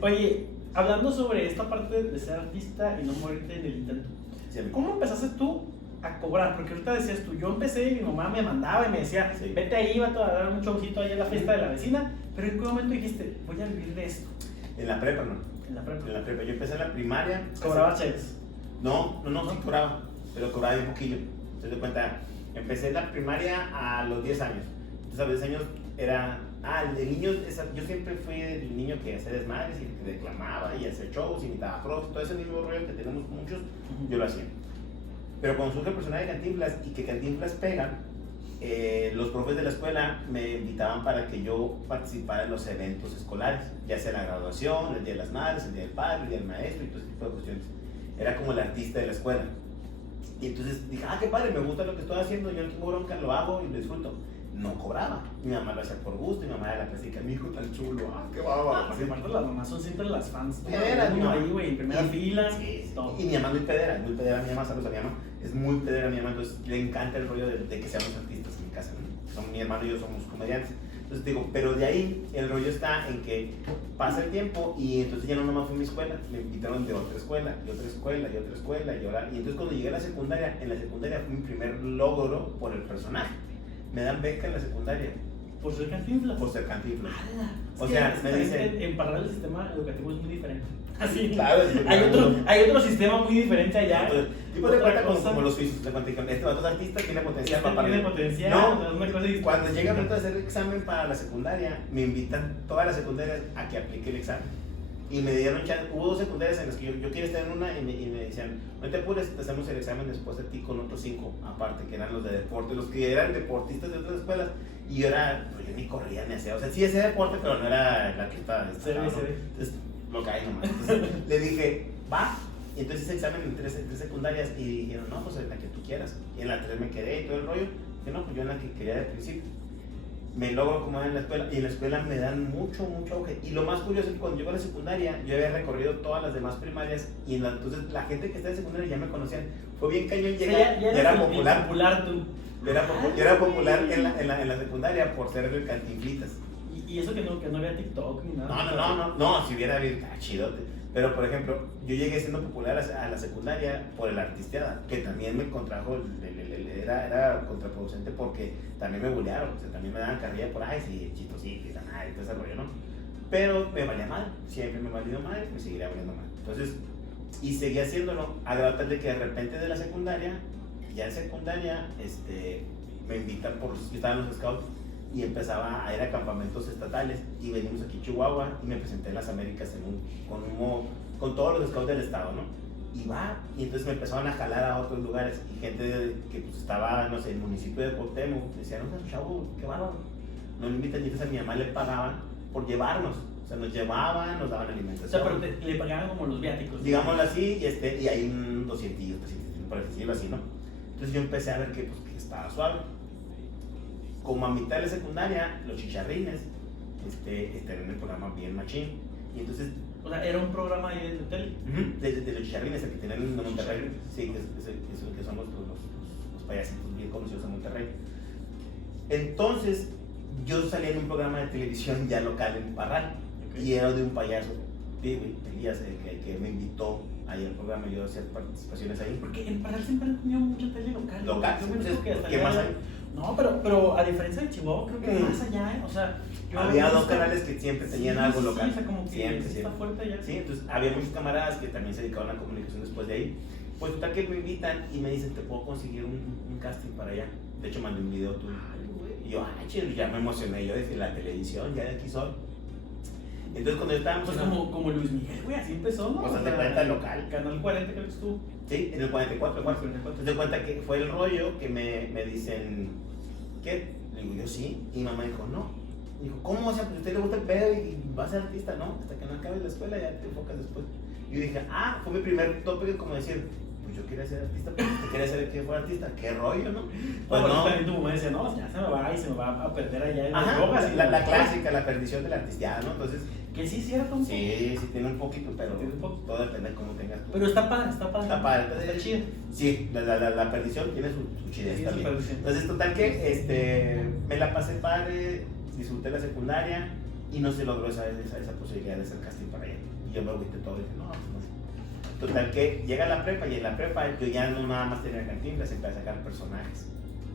Oye, hablando sobre esta parte de ser artista y no morirte en el intento, Sí, amigo. ¿cómo empezaste tú a cobrar? Porque ahorita decías tú, yo empecé y mi mamá me mandaba y me decía, Sí. vete ahí, vato, a dar un showcito ahí en la fiesta de la vecina, pero ¿en qué momento dijiste, voy a vivir de esto? En la prepa, ¿no? En la prepa. En la prepa. Yo empecé en la primaria. ¿Cobraba cheques? No, sí cobraba, pero cobraba un poquillo. Te das cuenta, empecé en la primaria a los 10 años. Entonces a los 10 años era, el de niños, yo siempre fui el niño que hacía desmadres y que declamaba y hacía shows, imitaba pros, todo ese mismo rollo que tenemos muchos, yo lo hacía. Pero cuando surge el personaje de Cantinflas y que Cantinflas pega, los profes de la escuela me invitaban para que yo participara en los eventos escolares, ya sea la graduación, el Día de las Madres, el Día del Padre, el Día del Maestro y todo ese tipo de cuestiones. Era como el artista de la escuela. Y entonces dije, qué padre, me gusta lo que estoy haciendo, yo no tengo bronca, lo hago y lo disfruto. No cobraba. Mi mamá lo hacía por gusto, mi mamá era la clásica, mi hijo tan chulo, qué bárbaro. Porque aparte las mamás son siempre las fans. Pedera, Uno mi mamá. ahí, güey, en primera fila. Sí, todo. y mi mamá es muy pedera, mi mamá, saludos a mi mamá, es muy pedera mi mamá, entonces le encanta el rollo de que seamos artistas en mi casa, ¿no? Mi hermano y yo somos comediantes. Entonces digo, pero de ahí el rollo está en que pasa el tiempo y entonces ya no nomás fui a mi escuela, me invitaron de otra escuela, y otra escuela, y otra escuela, y ahora, y entonces cuando llegué a la secundaria, en la secundaria fue mi primer logro por el personaje. Me dan beca en la secundaria Por ser Cantinflas. por ser Cantinflas. O sea, me dicen- en paralelo el sistema educativo es muy diferente. Así. Claro, Hay otro sistema muy diferente allá. Tipo de Otra cuenta cosa. como los suizos, te cuenta, este vato es artista, tiene potencial Este para tiene mí. potencial, No, es una cosa distinta. cuando llega a punto de hacer el examen para la secundaria, me invitan todas las secundarias a que aplique el examen. Y me dieron chance, hubo 2 secundarias en las que yo quería estar en una y me decían, no te apures, te hacemos el examen después de ti con otros 5, aparte, que eran los de deporte, los que eran deportistas de otras escuelas. Y yo era, pues yo ni corría ni hacía, o sea, sí hacía deporte, pero no era la que estaba Se ve, ¿no? se ve. Entonces, lo caí nomás. Entonces, le dije, va, Y entonces hice examen en tres secundarias y dijeron, no, pues en la que tú quieras. Y en la 3 me quedé y todo el rollo. Dije, no, pues yo en la que quería de principio. Me logro acomodar en la escuela y en la escuela me dan mucho auge. Y lo más curioso es que cuando llego a la secundaria, yo había recorrido todas las demás primarias y entonces la gente que está en secundaria ya me conocían. Fue bien cañón llegar, ya era popular. Tú. Yo era popular en la secundaria por ser el Cantinflitas. Y eso que no había TikTok ni nada. No, si hubiera habido, chidote. Pero por ejemplo, yo llegué siendo popular a la secundaria por el Artisteada, que también me contrajo, era contraproducente porque también me bulearon, o sea, también me daban carrilla por ahí, sí, chito, sí, y todo ese rollo, ¿no? Pero me valía mal, siempre me valió mal, me seguiría valiendo mal. Entonces, y seguía haciéndolo, a grado de que de repente de la secundaria, ya en secundaria, me invitan yo estaba en los scouts y empezaba a ir a campamentos estatales y venimos aquí a Chihuahua y me presenté en las Américas con todos los scouts del estado, ¿no? Y entonces me empezaron a jalar a otros lugares y gente que pues, estaba, no sé, en el municipio de Cuauhtémoc, me decían, no, chavo, qué bárbaro, no me invitan, y entonces a mi mamá le pagaban por llevarnos, o sea, nos llevaban, nos daban alimentación. O sea, pero le pagaban como los viáticos. Digámoslo así, y hay un 200, 300, por decirlo así, ¿no? Entonces yo empecé a ver que estaba suave. Como a mitad de la secundaria, los chicharrines, en el programa bien machín. Y entonces... O sea, era un programa ahí de tele. De los chicharrines, el que tienen en Monterrey. Sí, que son los payasitos bien conocidos en Monterrey. Entonces, yo salía en un programa de televisión ya local en Parral. Okay. Y era de un payaso, Elías, que me invitó ahí al programa. Yo hacía participaciones ahí. Porque en Parral siempre han tenido mucha tele local. Local, yo pensé que hasta ¿qué más hay? No, pero a diferencia de Chihuahua, creo que más allá, o sea... Había dos canales que siempre tenían algo local. Sí, o sea, como que siempre. Está fuerte allá. Sí, entonces había muchos camaradas que también se dedicaban a la comunicación después de ahí. Pues total que me invitan y me dicen, te puedo conseguir un casting para allá. De hecho, mandé un video tuyo. Y yo, chido, ya me emocioné. Yo dije, la televisión, ya de aquí soy. Entonces cuando yo estaba... Pues como Luis Miguel, güey, así empezó, ¿no? O sea, te cuenta local. Canal 40 creo que estuvo. Sí, en el 44. Entonces te cuenta que fue el rollo que me dicen, ¿qué? Le digo, yo sí. Y mamá dijo, no. Dijo, ¿cómo? O sea, pues a usted le gusta el pedo y va a ser artista, ¿no? Hasta que no acabes la escuela ya te enfocas después. Y yo dije, fue mi primer tópico, como decir, pues yo quería ser artista, pero usted quería saber que fuera artista. ¿Qué rollo, no? Pues no. También tu mamá decía, no, ya se me va a perder allá en las drogas. La clásica, la perdición de la artisteada, ¿no? Entonces... Que sí es cierto. Sí, tiene un poquito, pero todo depende de cómo tengas tú. Pero está padre. Está chido. Sí, la perdición tiene su chidez también. Entonces, total que me la pasé padre, disfruté la secundaria y no se logró esa posibilidad de hacer casting para ella. Y yo me agüité todo y dije, no. Total que llega la prepa y en la prepa yo ya no nada más tenía Cantinflas, empecé a sacar personajes.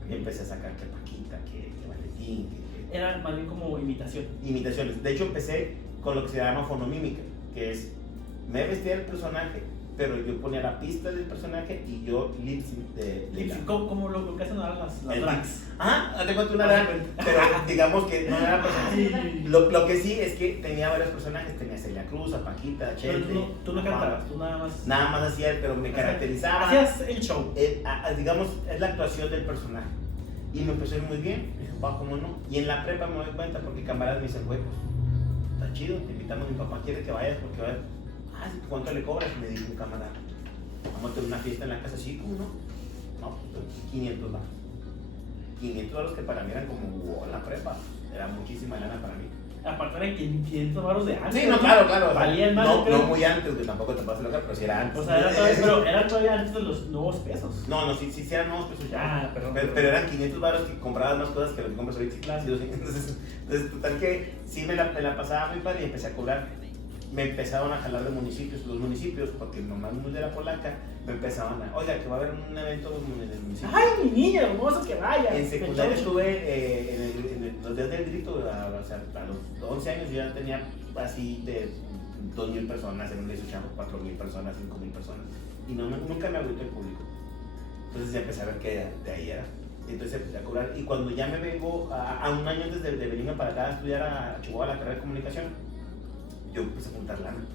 Y empecé a sacar que Paquita, que Valentín. Era más bien como imitaciones. De hecho, empecé con lo que se llama fonomímica, que es, me vestía el personaje, pero yo ponía la pista del personaje y yo lip-sync como lo que hacen ahora las drags. Te cuento una drag, pero digamos que no era personaje. Lo que sí es que tenía varios personajes, tenía a Celia Cruz, a Paquita, a Chente. Pero tú no cantabas, tú nada más... Nada más hacía, pero me caracterizaba. Hacías el show. Digamos, es la actuación del personaje. Y me empezó a ir muy bien, dije, ¿cómo no? Y en la prepa me doy cuenta porque camaradas me dicen, güey, pues, está chido, te invitamos, mi papá quiere que vayas porque vayas. ¿Cuánto le cobras? Me dijo un camarada. Vamos a tener una fiesta en la casa, sí, ¿cómo no? No, pues 500 baros. 500 baros que para mí eran como, wow, la prepa. Era muchísima lana para mí. Aparte eran 500 baros de antes. Sí, no, claro. Valían más. No muy antes, que tampoco te pasas loca, pero sí era antes. O sea, era todavía antes de los nuevos pesos. No, sí eran nuevos pesos ya. Pero eran 500 baros que comprabas más cosas que lo que compras ahorita. Claro. Entonces, total que sí me la pasaba muy padre y empecé a cobrar. Me empezaron a jalar de municipios, los municipios, porque nomás muy de la polaca, me empezaban a, oiga, que va a haber un evento en el municipio. ¡Ay, mi niña, hermoso que vaya! En secundaria estuve en los días del grito, o sea, a los 11 años yo ya tenía así de 2,000 personas, en un día escuchamos 4,000 personas, 5,000 personas, y nunca me agüitó el público. Entonces ya empecé a ver que de ahí era. Entonces empecé a cobrar, y cuando ya me vengo, a un año antes de venirme para acá a estudiar a Chihuahua la carrera de comunicación, yo empecé a juntar lana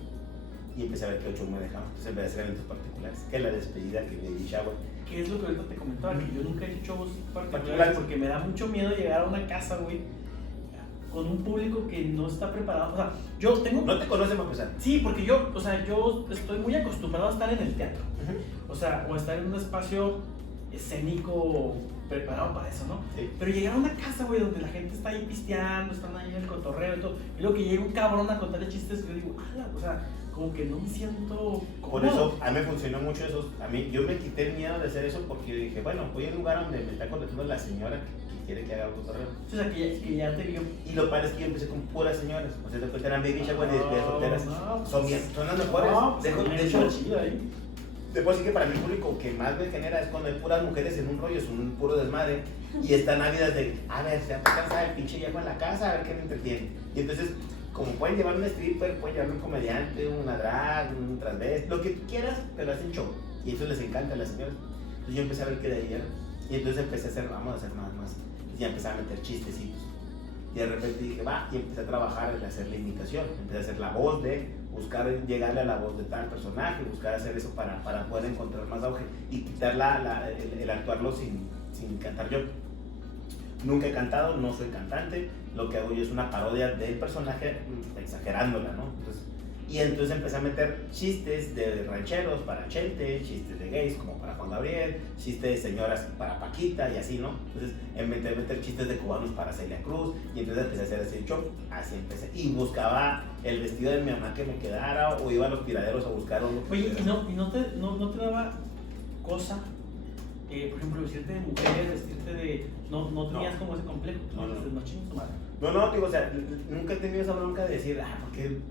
y empecé a ver que 8 me dejaban. Entonces empecé a hacer eventos particulares, que la despedida, que baby shower. ¿Qué es lo que ahorita te comentaba? Que yo nunca he hecho shows particulares porque me da mucho miedo llegar a una casa, güey, con un público que no está preparado. O sea, yo tengo... No te conocen para empezar. Sí, porque yo estoy muy acostumbrado a estar en el teatro. O sea, o estar en un espacio escénico preparado para eso, ¿no? Sí. Pero llegar a una casa, güey, donde la gente está ahí pisteando, están ahí en el cotorreo y todo, y luego que llega un cabrón a contarle chistes, yo digo, ala, o sea, como que no me siento cómodo. Por eso, a mí me funcionó mucho eso. Yo me quité el miedo de hacer eso porque yo dije, bueno, voy a un lugar donde me está contestando la señora que quiere que haga un cotorreo. O sea, que ya te vio. Y lo padre es que yo empecé con puras señoras. O sea, después eran baby shower de solteras. No, Son las mejores. No, De hecho, chido ahí. después sí que para mi público que más me genera es cuando hay puras mujeres en un rollo, es un puro desmadre. Y están ávidas de, a ver, se va a cansar el pinche viejo en la casa, a ver qué me entretiene. Y entonces, como pueden llevar un stripper, pueden llevar un comediante, una drag, un transvesti, lo que tú quieras, pero hacen show. Y eso les encanta a las señoras. Entonces yo empecé a ver que de ahí era. Y entonces empecé a hacer, vamos a hacer más. Y ya empecé a meter chistecitos. Y de repente dije, va, y empecé a trabajar en hacer la imitación. Empecé a hacer la voz buscar llegarle a la voz de tal personaje, buscar hacer eso para poder encontrar más auge y quitar el actuarlo sin cantar yo. Nunca he cantado, no soy cantante, lo que hago yo es una parodia del personaje exagerándola, ¿no? Entonces empecé a meter chistes de rancheros para Chente, chistes de gays como para Juan Gabriel, chistes de señoras para Paquita y así, ¿no? Entonces empecé a meter chistes de cubanos para Celia Cruz y entonces empecé a hacer ese show, así empecé. Y buscaba el vestido de mi mamá que me quedara o iba a los tiraderos a buscar uno. Oye, ¿y no te daba cosa, por ejemplo, vestirte de mujer, vestirte de... No tenías como ese complejo? No chingas tu madre. No, digo, o sea, nunca he tenido esa bronca de decir,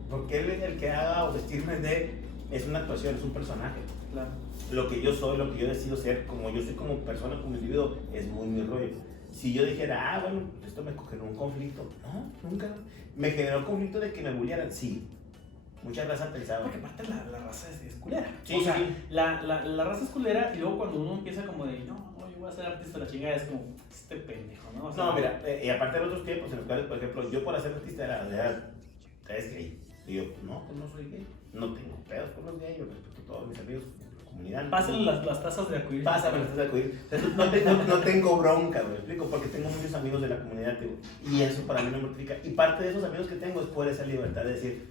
¿por qué el que haga o vestirme de es una actuación, es un personaje? Claro. Lo que yo soy, lo que yo decido ser, como yo soy como persona, como individuo, es muy mi rollo. Si yo dijera, bueno, esto me generó un conflicto, no, nunca. ¿Me generó conflicto de que me bullearan? Sí. Mucha raza pensaba. Porque aparte la raza es culera. Sí, o sea, sí. La raza es culera y luego cuando uno empieza como de, no, yo voy a ser artista, la chingada es como, este pendejo, ¿no? O sea, No, mira, y aparte de otros tiempos en los cuales, por ejemplo, yo por ser artista eres gay. Y yo, pues no soy gay. No tengo pedos con los gays, yo respeto a todos mis amigos de la comunidad. Pásenle las tazas de arcoíris. Pásame las tazas de arcoíris. No tengo bronca, me explico, porque tengo muchos amigos de la comunidad, digo, y eso para mí no me mortifica. Y parte de esos amigos que tengo es por esa libertad de decir,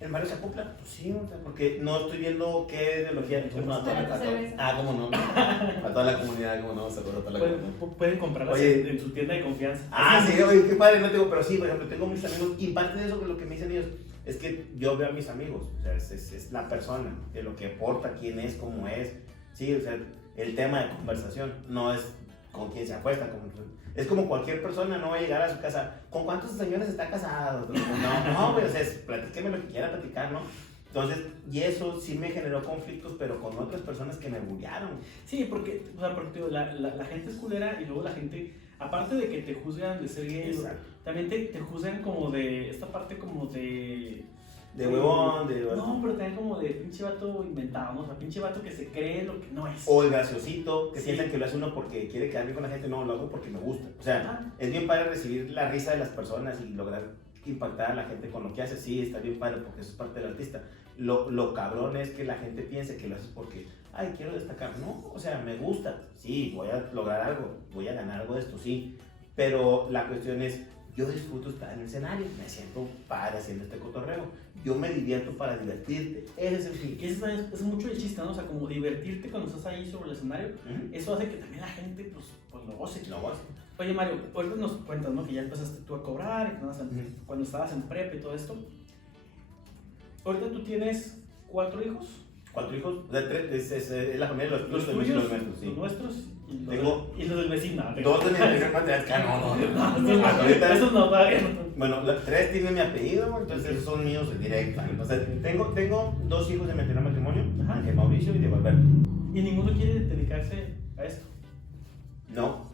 ¿el Mario se acopla? Pues sí, o sea, porque no estoy viendo qué ideología. ¿Cómo no? ¿Cómo no? A toda la comunidad, ¿cómo no? Saludos a toda la comunidad. Pueden comprarlas Oye, en su tienda de confianza. Sí, oye, qué padre, no tengo, pero sí, por ejemplo, tengo muchos amigos, y parte de eso que lo que me dicen ellos es que yo veo a mis amigos, o sea, es la persona, de lo que aporta, quién es, cómo es, sí, o sea, el tema de conversación, no es con quién se acuesta, es como cualquier persona, no va a llegar a su casa, ¿con cuántos señores está casado? No, güey, o sea, platíqueme lo que quiera platicar, ¿no? Entonces, y eso sí me generó conflictos, pero con otras personas que me bullaron. Sí, porque digo, la gente es culera y luego la gente, aparte de que te juzgan de ser gay, también te juzgan como de, esta parte como de... De huevón, No, pero también como de pinche vato inventado, ¿no? O sea, pinche vato que se cree lo que no es. O el graciosito, que piensan que lo hace uno porque quiere quedar bien con la gente. No, lo hago porque me gusta. O sea, es bien padre recibir la risa de las personas y lograr impactar a la gente con lo que hace. Sí, está bien padre porque eso es parte del artista. Lo cabrón es que la gente piense que lo haces porque, ay, quiero destacar. No, o sea, me gusta. Sí, voy a lograr algo, voy a ganar algo de esto, sí. Pero la cuestión es, yo disfruto estar en el escenario, me siento padre haciendo este cotorreo. Yo me divierto para divertirte. Ese es el fin. Que es mucho el chiste, ¿no? O sea, como divertirte cuando estás ahí sobre el escenario. Eso hace que también la gente, pues lo goce. Lo goce. Oye, Mario, ahorita nos cuentas, ¿no? Que ya empezaste tú a cobrar, y cuando estabas en prepa y todo esto. Ahorita tú tienes 4 hijos. 4 hijos, o sea, 3, es la familia de los tuyos, los nuestros, sí. Los nuestros y los del vecino. 2 de mi apellido, no. Esos no, bueno, 3 tienen mi apellido, entonces esos son míos directos. O sea, tengo 2 hijos de mi anterior matrimonio, Ángel Mauricio y Diego Alberto. ¿Y ninguno quiere dedicarse a esto? No.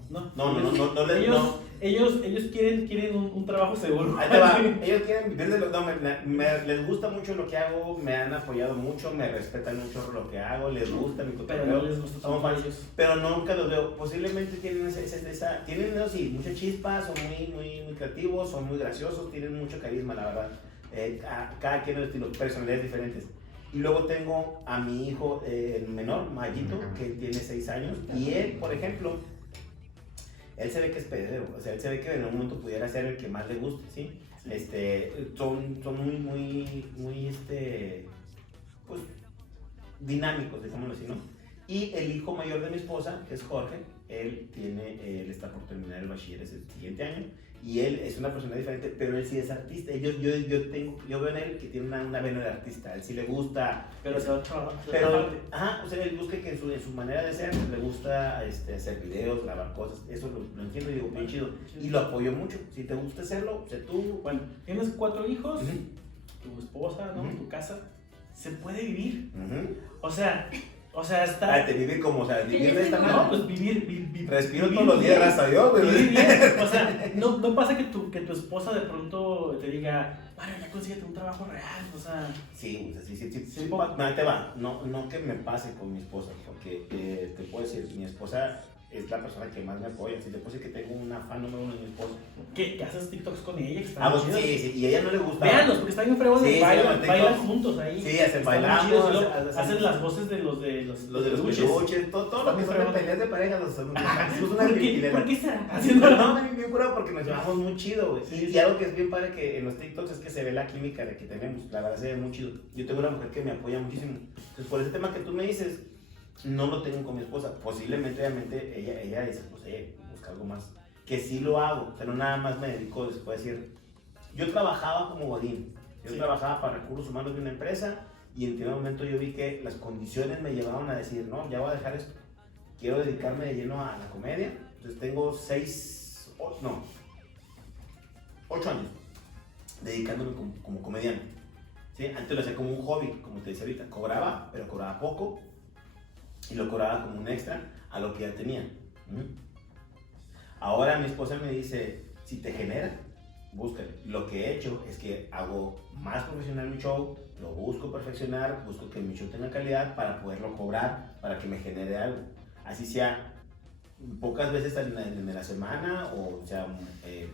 Ellos quieren un trabajo seguro. Ahí te va. Ellos quieren vivir de lo. No, les gusta mucho lo que hago, me han apoyado mucho, me respetan mucho lo que hago, les gusta mi cotorreo. Pero no les gusta tanto a ellos. Pero nunca los veo. Posiblemente tienen tienen eso sí, mucha chispa, son muy creativos, son muy graciosos, tienen mucho carisma, la verdad. Cada quien es estilo, personalidades diferentes. Y luego tengo a mi hijo menor, Mayito, que tiene 6 años, y él, por ejemplo, él se ve que es pedero, o sea, él se ve que en algún momento pudiera ser el que más le guste, ¿sí? Son muy, pues, dinámicos, digámoslo así, ¿no? Y el hijo mayor de mi esposa, que es Jorge, él está por terminar el bachiller el siguiente año, y él es una persona diferente, pero él sí es artista. Yo veo en él que tiene una vena de artista, a él sí le gusta. Pero se va a trabajar. O sea, él busca que en su manera de ser le gusta hacer videos, grabar cosas, eso lo entiendo y digo, bien chido. Y lo apoyo mucho. Si te gusta hacerlo, tú. Bueno, tienes 4 hijos, tu esposa, ¿no? Tu casa. Se puede vivir. O sea, está. Vivir como, o sea, vivir de esta manera. No, pues vivir. Respiro todos los días, gracias a Dios, güey. Vivir bien. O sea, no pasa que tu esposa de pronto te diga, Mario, ya consíguete un trabajo real, o sea. Sí. Ahí te va. No que me pase con mi esposa, porque te puedo decir, mi esposa es la persona que más me apoya. Si te puedo decir que tengo un afán número 1 de mi esposa. ¿Que haces TikToks con ella? Que están Pues sí, y a ella no le gusta. Véanlos, porque están bien fregones, Sí, bailan juntos ahí. Sí, bailamos. Hacen las voces de los peluches, todo lo que son de peleas de pareja, los hacemos. ¿Por qué será? No, bien curado porque nos llevamos muy chido, güey. Y algo que es bien padre que en los TikToks es que se ve la química de que tenemos. La verdad se ve muy chido. Yo tengo una mujer que me apoya muchísimo. Entonces, por ese tema que tú me dices, no lo tengo con mi esposa. Posiblemente, obviamente, ella dice, pues, busca algo más. Que sí lo hago, pero nada más me dedico después de decir. Yo trabajaba como godín. Yo trabajaba para recursos humanos de una empresa y en un momento yo vi que las condiciones me llevaban a decir, no, ya voy a dejar esto. Quiero dedicarme de lleno a la comedia. Entonces tengo 8 años dedicándome como comediante. ¿Sí? Antes lo hacía como un hobby, como te decía ahorita. Cobraba, pero cobraba poco. Y lo cobraba como un extra a lo que ya tenía. Ahora mi esposa me dice, si te genera, búscale. Lo que he hecho es que hago más profesional mi show, lo busco perfeccionar, busco que mi show tenga calidad para poderlo cobrar, para que me genere algo. Así sea pocas veces en la semana o sea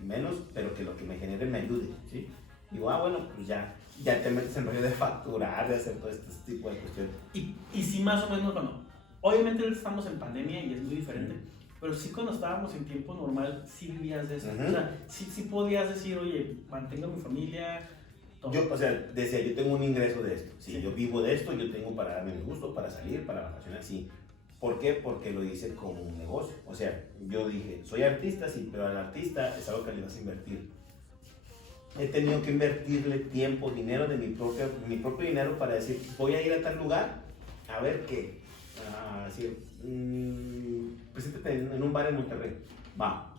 menos, pero que lo que me genere me ayude, ¿sí? Digo, bueno, pues ya te metes en rollo de facturar, de hacer todo este tipo de cuestiones. Y sí, más o menos, bueno, obviamente estamos en pandemia y es muy diferente, pero sí cuando estábamos en tiempo normal, sí vivías de eso. O sea, sí podías decir, oye, mantengo a mi familia. Todo. Yo tengo un ingreso de esto. Sí, yo vivo de esto, yo tengo para darme mi gusto, para salir, para vacacionar, sí. ¿Por qué? Porque lo hice como un negocio. O sea, yo dije, soy artista, sí, pero al artista es algo que le vas a invertir. He tenido que invertirle tiempo, dinero de mi propio dinero para decir, voy a ir a tal lugar a ver qué. Preséntate en un bar en Monterrey. Va,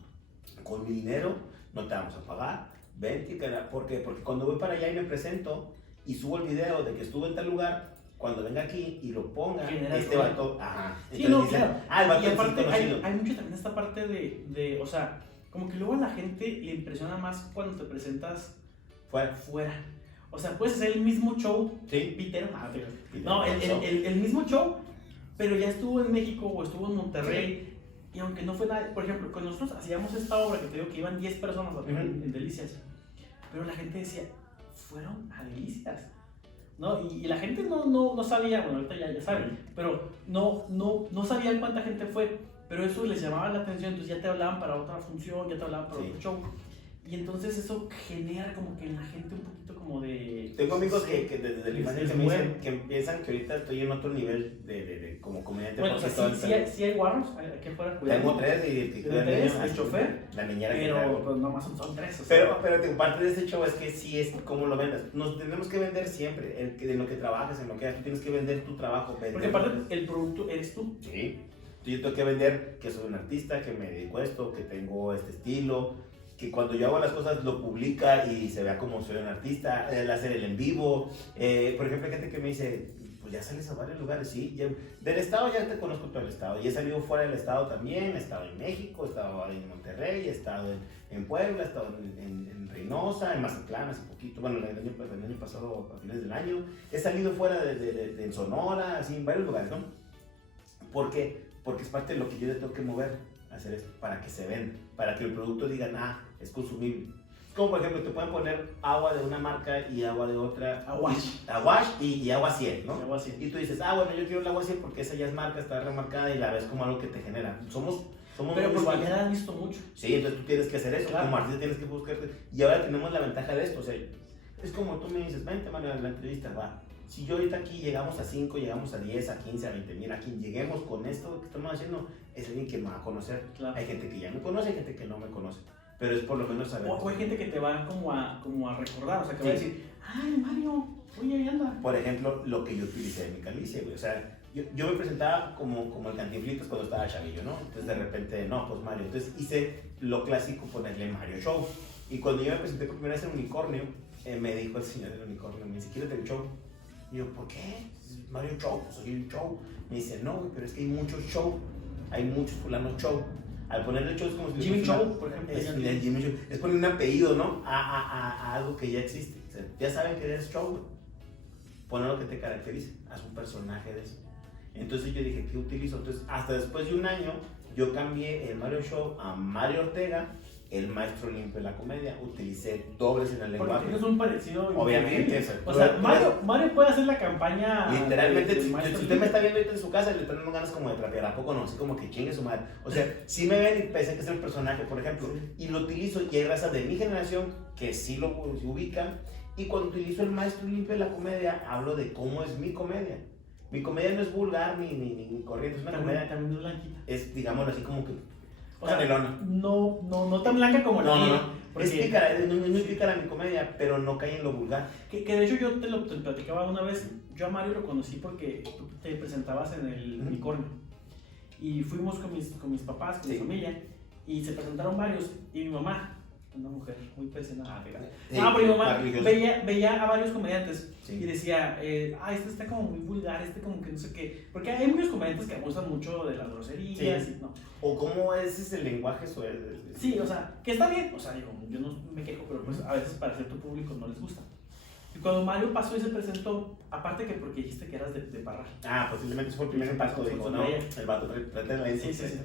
con mi dinero no te vamos a pagar. Vente, ¿por qué? Porque cuando voy para allá y me presento y subo el video de que estuve en tal lugar, cuando venga aquí y lo ponga, este vato, sí, no, dicen, claro. el vato y aparte conocido. hay mucho también esta parte de, o sea, como que luego a la gente le impresiona más cuando te presentas fuera. O sea, puedes hacer el mismo show, ¿sí? Peter, no, el mismo show, pero ya estuvo en México o estuvo en Monterrey. Sí. Y aunque no fue nada, por ejemplo, con nosotros hacíamos esta obra que te digo que iban 10 personas en Delicias, pero la gente decía, fueron a Delicias, ¿no? Y la gente no sabía, bueno, ahorita ya saben, pero no sabían cuánta gente fue, pero eso les llamaba la atención, entonces ya te hablaban para otra función, ya te hablaban para otro show. Y entonces eso genera como que en la gente un poquito como de... Tengo amigos que desde la infancia me dicen que piensan que ahorita estoy en otro nivel de como comediante. Bueno, o sea, sí hay guarros aquí afuera cuidando. Tengo 3 y el chofer, la niñera pero que traigo. Pues nomás son 3. O sea. Pero parte de ese show es que sí es como lo vendas. Nos tenemos que vender siempre, en lo que trabajes, en lo que hagas, tú tienes que vender tu trabajo. Porque aparte el producto eres tú. Sí. Yo tengo que vender que soy un artista, que me dedico a esto, que tengo este estilo, que cuando yo hago las cosas lo publica y se vea como soy un artista, el hacer el en vivo. Por ejemplo, hay gente que me dice, pues ya sales a varios lugares, sí. Del estado ya te conozco todo el estado. Y he salido fuera del estado también. He estado en México, he estado en Monterrey, he estado en Puebla, he estado en Reynosa, en Mazatlán hace poquito. Bueno, el año pasado, a fines del año. He salido fuera de Sonora, así en varios lugares, ¿no? ¿Por qué? Porque es parte de lo que yo le tengo que mover. Hacer esto para que se venda, para que el producto digan, es consumible. Es como por ejemplo, te pueden poner agua de una marca y agua de otra. Awash y agua 100, ¿no? Agua 100. Y tú dices, bueno, yo quiero el agua 100 porque esa ya es marca, está remarcada y la ves como algo que te genera. somos Pero muy porque visuales. ya la han visto mucho. Sí, entonces tú tienes que hacer eso, Claro. como artista tienes que buscarte. Y ahora tenemos la ventaja de esto, o sea, es como tú me dices, vente Mario, a la entrevista, va. Si yo ahorita aquí llegamos a 5, llegamos a 10, a 15, a 20, mira, quien lleguemos con esto que estamos haciendo es alguien que me va a conocer. Claro. Hay gente que ya me conoce, hay gente que no me conoce, pero es por lo menos saber. O hay gente que te va como a recordar, o sea, que Sí. va a decir, ay, Mario, oye, ahí anda. Por ejemplo, lo que yo utilicé en mi calvicie, güey, o sea, yo me presentaba como el Cantinflitas cuando estaba chavillo, ¿no? Entonces de repente, no, pues Mario. Entonces hice lo clásico, ponerle Mario Show. Y cuando yo me presenté por primera vez en Unicornio, me dijo el señor del Unicornio, me dice, ¿quieres del show? Y yo, ¿por qué? Mario Show, pues soy el show. Me dice, no, güey, pero es que hay muchos show, hay muchos fulanos show. Al ponerle show es como si... Jimmy Show, por ejemplo. Es Jimmy Show. Es poner un apellido, ¿no? A algo que ya existe. O sea, ya saben que eres show, güey. Pon lo que te caracteriza, haz un personaje de eso. Entonces yo dije, ¿qué utilizo? Entonces, hasta después de un año, yo cambié el Mario Show a Mario Ortega, el maestro limpio de la comedia. Utilicé dobles en el Porque lenguaje. tienes un parecido. Obviamente, increíble. eso. O sea, Mario puede hacer la campaña. Literalmente, del si maestro usted me está viendo ahorita en su casa, le están dando ganas como de trapear, ¿a poco no? Así como que chingue su madre. O sea, si me ven y pensé que es el personaje, por ejemplo, Sí. y lo utilizo, y hay razas de mi generación que sí lo ubican, y cuando utilizo el maestro limpio de la comedia, hablo de cómo es mi comedia. Mi comedia no es vulgar ni corriente, es una comedia, También es blanquita. es, digámoslo así, como que O sea, canelona. no tan blanca como la No, mía. no, no. Porque- Es pícara, es muy pícara mi comedia, pero no cae en lo vulgar. Que de hecho yo te lo platicaba una vez. Yo a Mario lo conocí porque tú te presentabas en el Unicornio. Y fuimos con mis papás, con mi Sí. familia. Y se presentaron varios. Y mi mamá, una mujer muy presionada. Sí, No, pero mi mamá maravilloso. veía a varios comediantes. Sí. Y decía, este está como muy vulgar, este como que no sé qué. Porque hay muchos comediantes que abusan mucho de las groserías. Sí. Y, ¿no? O cómo es el lenguaje Sí, o sea, que está bien, o sea, digo, yo no me quejo, pero pues a veces para cierto público no les gusta. Y cuando Mario pasó y se presentó, aparte que porque dijiste que eras de Parral. Posiblemente fue el primer Sí, impacto, fue digo, su no, ella. el vato trata de la Sí, sí, sí.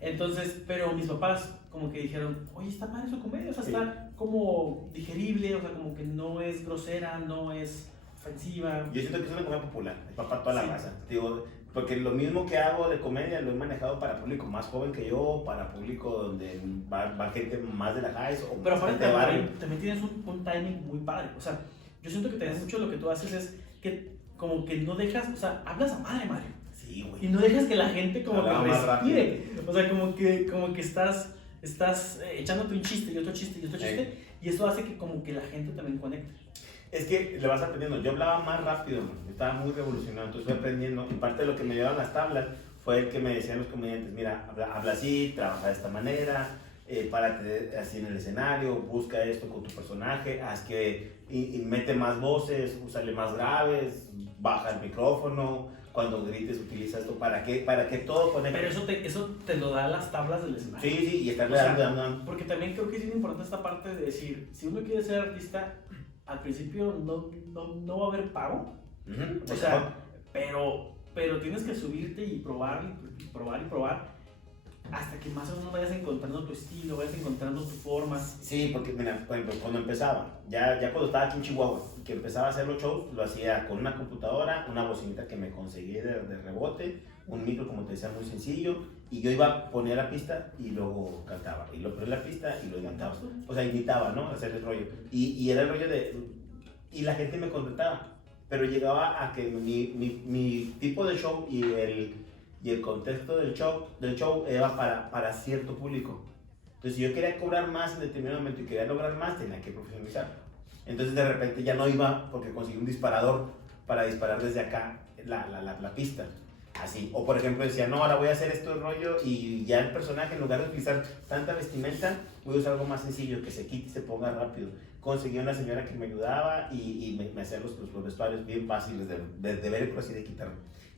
Entonces, pero mis papás como que dijeron, oye, está padre su comedia, o sea, Sí. está como digerible, o sea, como que no es grosera, no es ofensiva. Yo siento que es una comedia popular, es para toda la Sí. raza. Digo, porque lo mismo que hago de comedia lo he manejado para público más joven que yo, para público donde va gente más de la high o Pero más aparte gente de barrio. también tienes un timing muy padre, o sea, yo siento que también mucho de lo que tú haces es que como que no dejas, o sea, hablas a madre, Mario. Sí, Y güey. no dejas que la gente como Hablaba que más respire. O sea, como que estás echándote un chiste y otro chiste y otro chiste. Y eso hace que como que la gente también conecte. Es que le vas aprendiendo. Yo hablaba más rápido, man. Estaba muy revolucionado, entonces fui aprendiendo. Y parte de lo que me llevaban las tablas fue el que me decían los comediantes, mira, habla así, trabaja de esta manera, párate así en el escenario, busca esto con tu personaje, haz que y mete más voces, úsale más graves, baja el micrófono, cuando grites utiliza esto para que todo conecte. Pero eso te lo da las tablas del escenario. Sí, sí, y estarle O sea, dando. Porque también creo que es bien importante esta parte de decir, si uno quiere ser artista, al principio no va a haber pago. Ujú, O sea, pero tienes que subirte y probar y probar y probar hasta que más o menos vayas encontrando tu estilo, vayas encontrando tu forma. sí, porque mira, por ejemplo, cuando empezaba, ya cuando estaba aquí en Chihuahua, que empezaba a hacer los shows, lo hacía con una computadora, una bocinita que me conseguí de rebote, un micro, como te decía, muy sencillo, y yo iba a poner la pista y luego cantaba, y luego ponía la pista y luego cantaba. O sea, imitaba, ¿no? Hacer el rollo. Y era el rollo de... Y la gente me contrataba, pero llegaba a que mi tipo de show y el contexto del show era para cierto público. Entonces, si yo quería cobrar más en determinado momento y quería lograr más, tenía que profesionalizar. Entonces, de repente ya no iba porque conseguí un disparador para disparar desde acá la pista. Así. O, por ejemplo, decía, no, ahora voy a hacer esto de rollo y ya el personaje, en lugar de utilizar tanta vestimenta, voy a usar algo más sencillo, que se quite y se ponga rápido. Conseguí una señora que me ayudaba y me hacía los vestuarios bien fáciles de ver, pero así de quitar.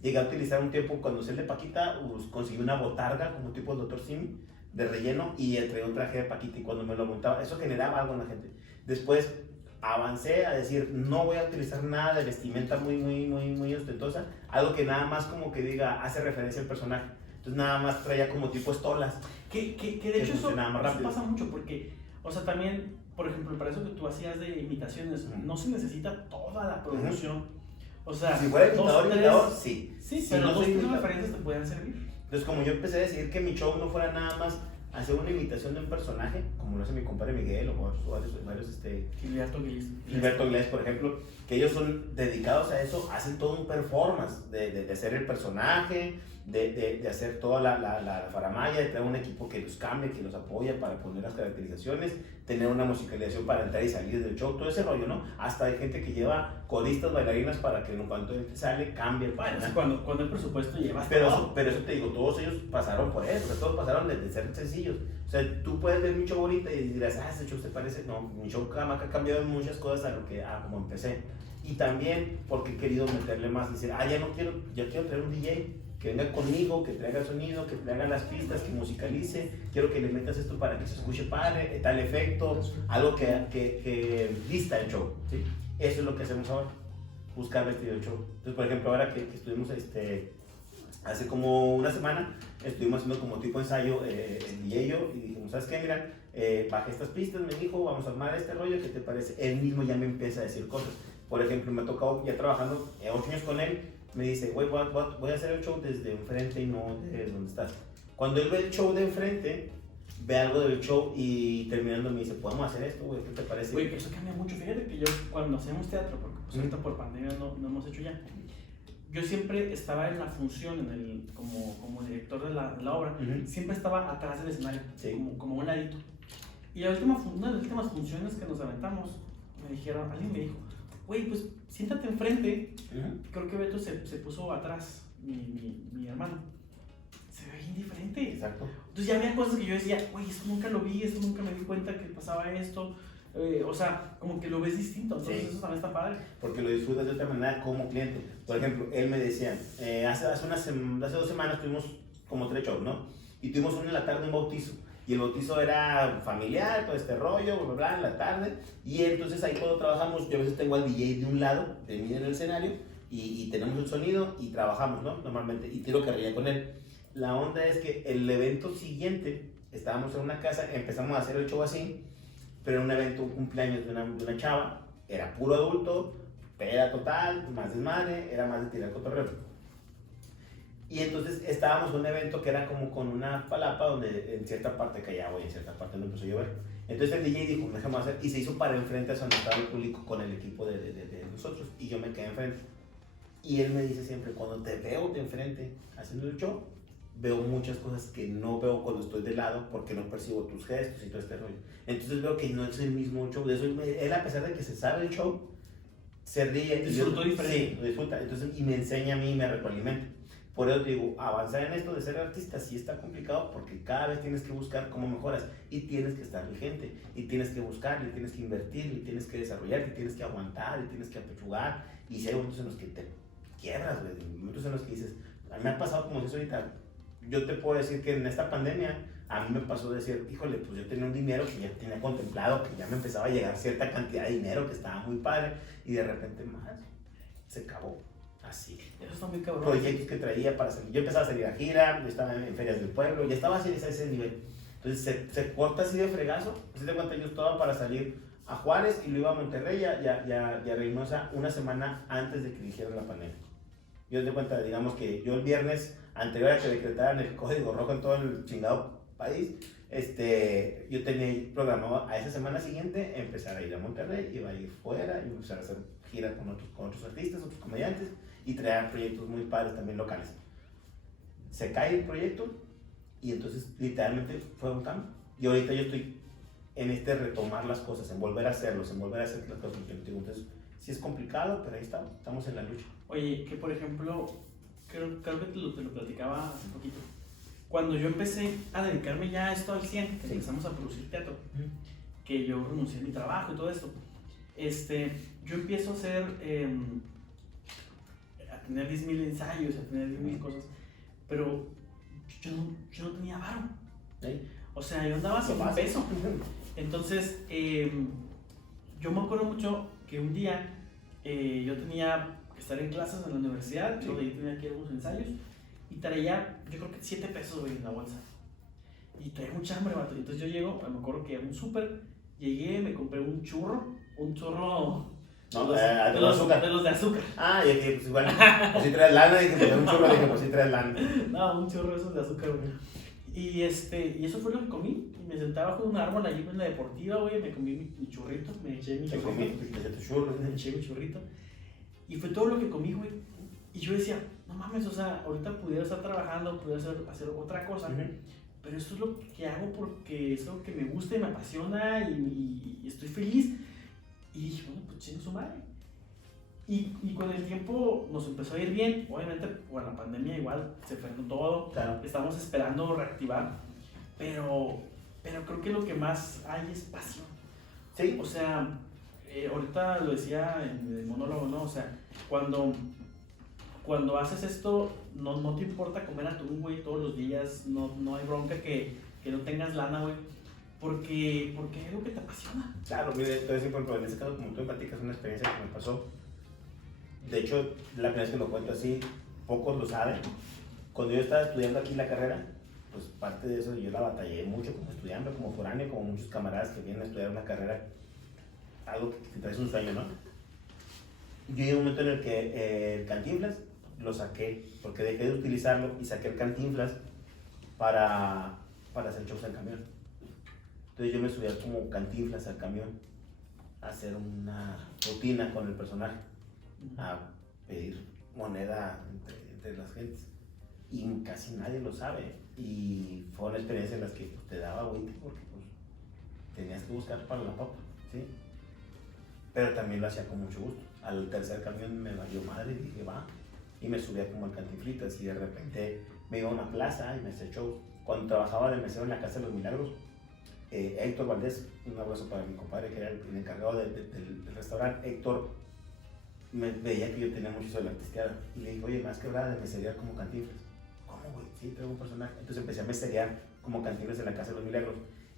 Llegué a utilizar un tiempo, cuando usé el de Paquita, conseguí una botarga como tipo Dr. Simi de relleno y traía un traje de Paquita, y cuando me lo montaba, eso generaba algo en la gente. Después avancé a decir, no voy a utilizar nada de vestimenta muy ostentosa, algo que nada más como que diga, hace referencia al personaje. Entonces nada más traía como tipo estolas. Que de hecho eso funcionaba más rápido. pasa mucho porque, o sea, también, por ejemplo, para eso que tú hacías de imitaciones, no se necesita toda la producción. O sea, Si fuera dos, imitador, tres- sí. Sí, Si pero no dos, soy tres imitador. referencias te pueden servir. Entonces, como yo empecé a decidir que mi show no fuera nada más hacer una imitación de un personaje, como lo hace mi compadre Miguel o varios Gilberto Aguilés, por ejemplo, que ellos son dedicados a eso, hacen todo un performance de hacer el personaje, de hacer toda la faramaya, de tener un equipo que los cambie, que los apoya para poner las caracterizaciones, tener una musicalización para entrar y salir del show, todo ese rollo, ¿no? Hasta hay gente que lleva coristas, bailarinas para que en cuanto sale, cambie. Bueno, cuando el presupuesto lleva pero eso te digo, todos ellos pasaron por eso, o sea, todos pasaron de ser sencillos. O sea, tú puedes ver mi show ahorita y dirás, ese show se parece. No, mi show ha cambiado en muchas cosas a como empecé. Y también porque he querido meterle más, decir, ya quiero traer un DJ que venga conmigo, que traiga el sonido, que traiga las pistas, que musicalice, quiero que le metas esto para que se escuche padre, tal efecto, algo que vista el show, ¿sí? Eso es lo que hacemos ahora, buscar vestido el show. Entonces, por ejemplo, ahora que estuvimos hace como una semana, estuvimos haciendo como tipo ensayo el DJ y yo, y dijimos, ¿sabes qué? Mira, bajé estas pistas, me dijo, vamos a armar este rollo, ¿qué te parece? Él mismo ya me empieza a decir cosas. Por ejemplo, me ha tocado ya trabajando 8 años con él, me dice, güey, voy a hacer el show desde enfrente y no desde donde estás. Cuando él ve el show de enfrente, ve algo del show y terminando me dice, ¿podemos hacer esto, güey? ¿Qué te parece? Güey, pero eso cambia mucho. Fíjate que yo cuando hacíamos teatro, porque pues ahorita por pandemia no hemos hecho ya, yo siempre estaba en la función, como director de la obra, siempre estaba atrás del escenario, sí, como un ladito. Y una de las últimas funciones que nos aventamos, alguien me dijo, güey, pues siéntate enfrente. Creo que Beto se puso atrás, mi hermano. Se ve bien diferente. Exacto. Entonces ya había cosas que yo decía, güey, eso nunca lo vi, eso nunca me di cuenta que pasaba esto. O sea, como que lo ves distinto, entonces sí, eso también está padre. Porque lo disfrutas de otra manera como cliente. Por ejemplo, él me decía, hace 2 semanas tuvimos como 3 shows, ¿no? Y tuvimos uno en la tarde, un bautizo. Y el bautizo era familiar, todo este rollo, bla, bla, en la tarde. Y entonces ahí cuando trabajamos, yo a veces tengo al DJ de un lado, de mí en el escenario, y tenemos el sonido y trabajamos, ¿no? Normalmente, y tiro carrilla con él. La onda es que el evento siguiente, estábamos en una casa, empezamos a hacer el show así, pero era un evento, un cumpleaños de una chava, era puro adulto, peda total, más desmadre, era más de tirar cotorreo. Y entonces estábamos en un evento que era como con una palapa donde en cierta parte callaba y en cierta parte no empezó a llover. Entonces el DJ dijo, déjame hacer, y se hizo para enfrente a donde estaba el público con el equipo de nosotros, y yo me quedé enfrente. Y él me dice siempre, cuando te veo de enfrente haciendo el show, veo muchas cosas que no veo cuando estoy de lado porque no percibo tus gestos y todo este rollo. Entonces veo que no es el mismo show. De eso él, a pesar de que se sabe el show, se ríe. Disfrutó diferente. Sí, lo disfruta. Entonces, y me enseña a mí y me retroalimenta. Por eso te digo, avanzar en esto de ser artista sí está complicado porque cada vez tienes que buscar cómo mejoras y tienes que estar vigente y tienes que buscar y tienes que invertir y tienes que desarrollar y tienes que aguantar y tienes que apechugar. Y si hay momentos en los que te quiebras, güey, momentos en los que dices, a mí me ha pasado como dices ahorita, yo te puedo decir que en esta pandemia a mí me pasó de decir, híjole, pues yo tenía un dinero que ya tenía contemplado, que ya me empezaba a llegar cierta cantidad de dinero que estaba muy padre y de repente más, se acabó. Así. Eso está muy cabrón. Proyectos que traía para salir. Yo empezaba a salir a gira, yo estaba en ferias del pueblo, ya estaba así a ese nivel. Entonces se corta así de fregazo. Así de cuenta, yo estaba para salir a Juárez y lo iba a Monterrey y a Reynosa una semana antes de que dijeran la pandemia. Yo te cuenta, digamos que yo el viernes anterior a que decretaran el código rojo en todo el chingado país, yo tenía programado a esa semana siguiente empezar a ir a Monterrey, iba a ir fuera y empezar a hacer gira con otros artistas, otros comediantes y traer proyectos muy padres también locales. Se cae el proyecto y entonces literalmente fue un cambio. Y ahorita yo estoy en retomar las cosas, en volver a hacerlos, en volver a hacer las cosas que yo digo. Entonces sí es complicado, pero ahí estamos en la lucha. Oye, que por ejemplo, creo que te lo platicaba hace poquito. Cuando yo empecé a dedicarme ya a esto al 100, que empezamos a producir teatro, que yo renuncié a mi trabajo y todo esto, yo empiezo a hacer, a tener 10,000 ensayos, a tener 10,000 cosas, pero yo no tenía varo. ¿Sí? O sea, yo andaba sin un peso. Entonces, yo me acuerdo mucho que un día yo tenía que estar en clases en la universidad, sí. Donde yo tenía que ir a unos ensayos, y traía, yo creo que 7 pesos, güey, en la bolsa. Y traía mucha hambre, vato. Y entonces yo llego, me acuerdo que era un súper, llegué, me compré un churro. No, de los azúcar. De los de azúcar. Ah, y aquí, pues igual, pues si traes lana, dije, pues un churro, dije, pues si traes lana. No, un churro de esos de azúcar, güey. Y eso fue lo que comí. Me sentaba bajo un árbol allí en la deportiva, güey, me comí mi churrito, me eché mi churrito. Me eché mi churrito. Y fue todo lo que comí, güey. Y yo decía, no mames, o sea, ahorita pudiera estar trabajando, pudiera hacer otra cosa, pero esto es lo que hago porque es lo que me gusta y me apasiona y estoy feliz. Y dije, bueno, pues chingue su madre. Y con el tiempo nos empezó a ir bien. Obviamente, por la pandemia igual se frenó todo. Claro. Estamos esperando reactivar. Pero creo que lo que más hay es pasión. Sí. O sea, ahorita lo decía en el monólogo, ¿no? O sea, cuando haces esto, no te importa comer atún, güey, todos los días. No hay bronca que no tengas lana, güey. Porque es algo que te apasiona. Claro, mire, entonces, por ejemplo, en este caso, como tú me platicas, una experiencia que me pasó. De hecho, la primera vez que lo cuento así, pocos lo saben. Cuando yo estaba estudiando aquí la carrera, pues parte de eso yo la batallé mucho como estudiante, como foráneo, como muchos camaradas que vienen a estudiar una carrera, algo que traes un sueño, ¿no? Yo llegué a un momento en el que el Cantinflas lo saqué, porque dejé de utilizarlo y saqué el Cantinflas para hacer shows en camión. Entonces yo me subía como Cantinflas al camión a hacer una rutina con el personaje, a pedir moneda entre las gentes. Y casi nadie lo sabe. Y fue una experiencia en la que pues, te daba güey, porque pues, tenías que buscar para la papa, ¿sí? Pero también lo hacía con mucho gusto. Al tercer camión me valió madre y dije, va. Y me subía como al Cantinflitas y de repente me iba a una plaza y me hacía shows. Cuando trabajaba de mesero en la Casa de los Milagros, Héctor Valdés, un abrazo para mi compadre que era el encargado del restaurante. Héctor me veía que yo tenía mucho sobre la artisteada y le dije, oye, ¿me has quebrado de meserear como Cantinflas? ¿Cómo, güey? Sí, traigo un personaje. Entonces empecé a meserear como Cantinflas en la Casa de los Milagros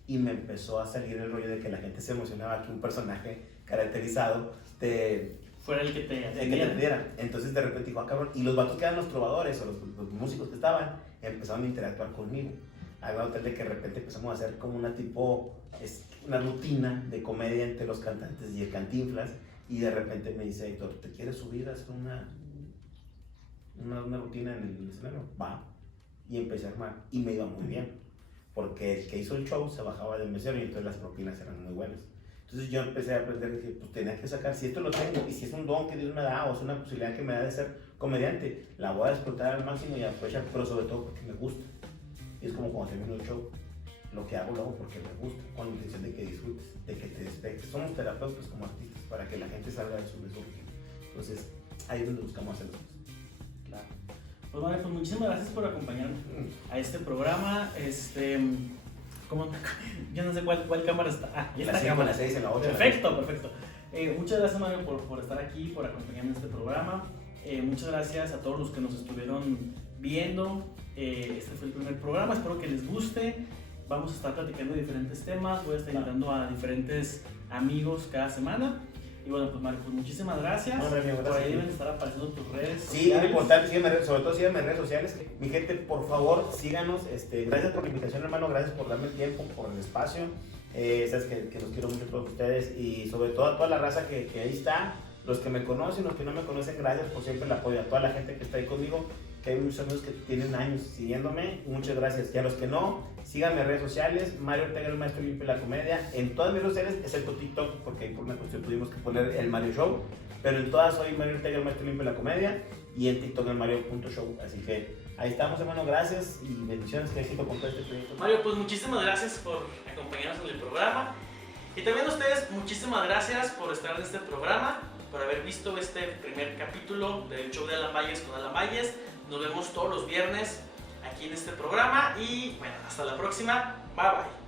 y me empezó a salir el rollo de que la gente se emocionaba que un personaje caracterizado fuera el que te atendiera. Entonces de repente dijo, ah, cabrón, y los vatos que eran los trovadores o los músicos que estaban empezaron a interactuar conmigo. Había un hotel de que de repente empezamos a hacer como una rutina de comedia entre los cantantes y el Cantinflas. Y de repente me dice, Héctor, ¿te quieres subir a hacer una rutina en el escenario? Va. Y empecé a armar. Y me iba muy bien. Porque el que hizo el show se bajaba del mesero y entonces las propinas eran muy buenas. Entonces yo empecé a aprender, dije, pues tenía que sacar, si esto lo tengo, y si es un don que Dios me da, o es una posibilidad que me da de ser comediante, la voy a explotar al máximo y aprovechar, pero sobre todo porque me gusta. Y es como cuando termino el show, lo que hago lo hago porque me gusta, con la intención de que disfrutes, de que te despejes. Somos terapeutas como artistas, para que la gente salga de su rutina. Entonces, ahí es donde buscamos hacerlo. Claro. Pues vale, pues muchísimas gracias por acompañarme a este programa. Yo no sé cuál cámara está. Ah, ya está. En la 6, en la 8. Perfecto. Muchas gracias, Mario, por estar aquí, por acompañarme en este programa. Muchas gracias a todos los que nos estuvieron viendo. Este fue el primer programa, espero que les guste. Vamos a estar platicando de diferentes temas, voy a estar invitando a diferentes amigos cada semana. Y bueno, pues Mario, pues muchísimas gracias. No, amigo, gracias. Por ahí deben estar apareciendo tus redes sociales. Sí, es importante, sobre todo síganme en redes sociales. Mi gente, por favor, síganos. Gracias por la invitación, hermano, gracias por darme el tiempo, por el espacio. Sabes que los quiero mucho a todos ustedes y sobre todo a toda la raza que ahí está. Los que me conocen, los que no me conocen, gracias por siempre el apoyo. A toda la gente que está ahí conmigo, que hay muchos amigos que tienen años siguiéndome, muchas gracias. Y a los que no, síganme en redes sociales, Mario Ortega, el maestro limpio de la comedia, en todas mis redes sociales, excepto TikTok, porque por una cuestión tuvimos que poner el Mario Show, pero en todas soy Mario Ortega, el maestro limpio de la comedia, y en TikTok el Mario.show, así que ahí estamos, hermano, gracias y bendiciones, que éxito con todo este proyecto. Mario, pues muchísimas gracias por acompañarnos en el programa, y también a ustedes, muchísimas gracias por estar en este programa, por haber visto este primer capítulo del show de Alan Valles con Alan Valles. Nos vemos todos los viernes aquí en este programa y bueno, hasta la próxima. Bye bye.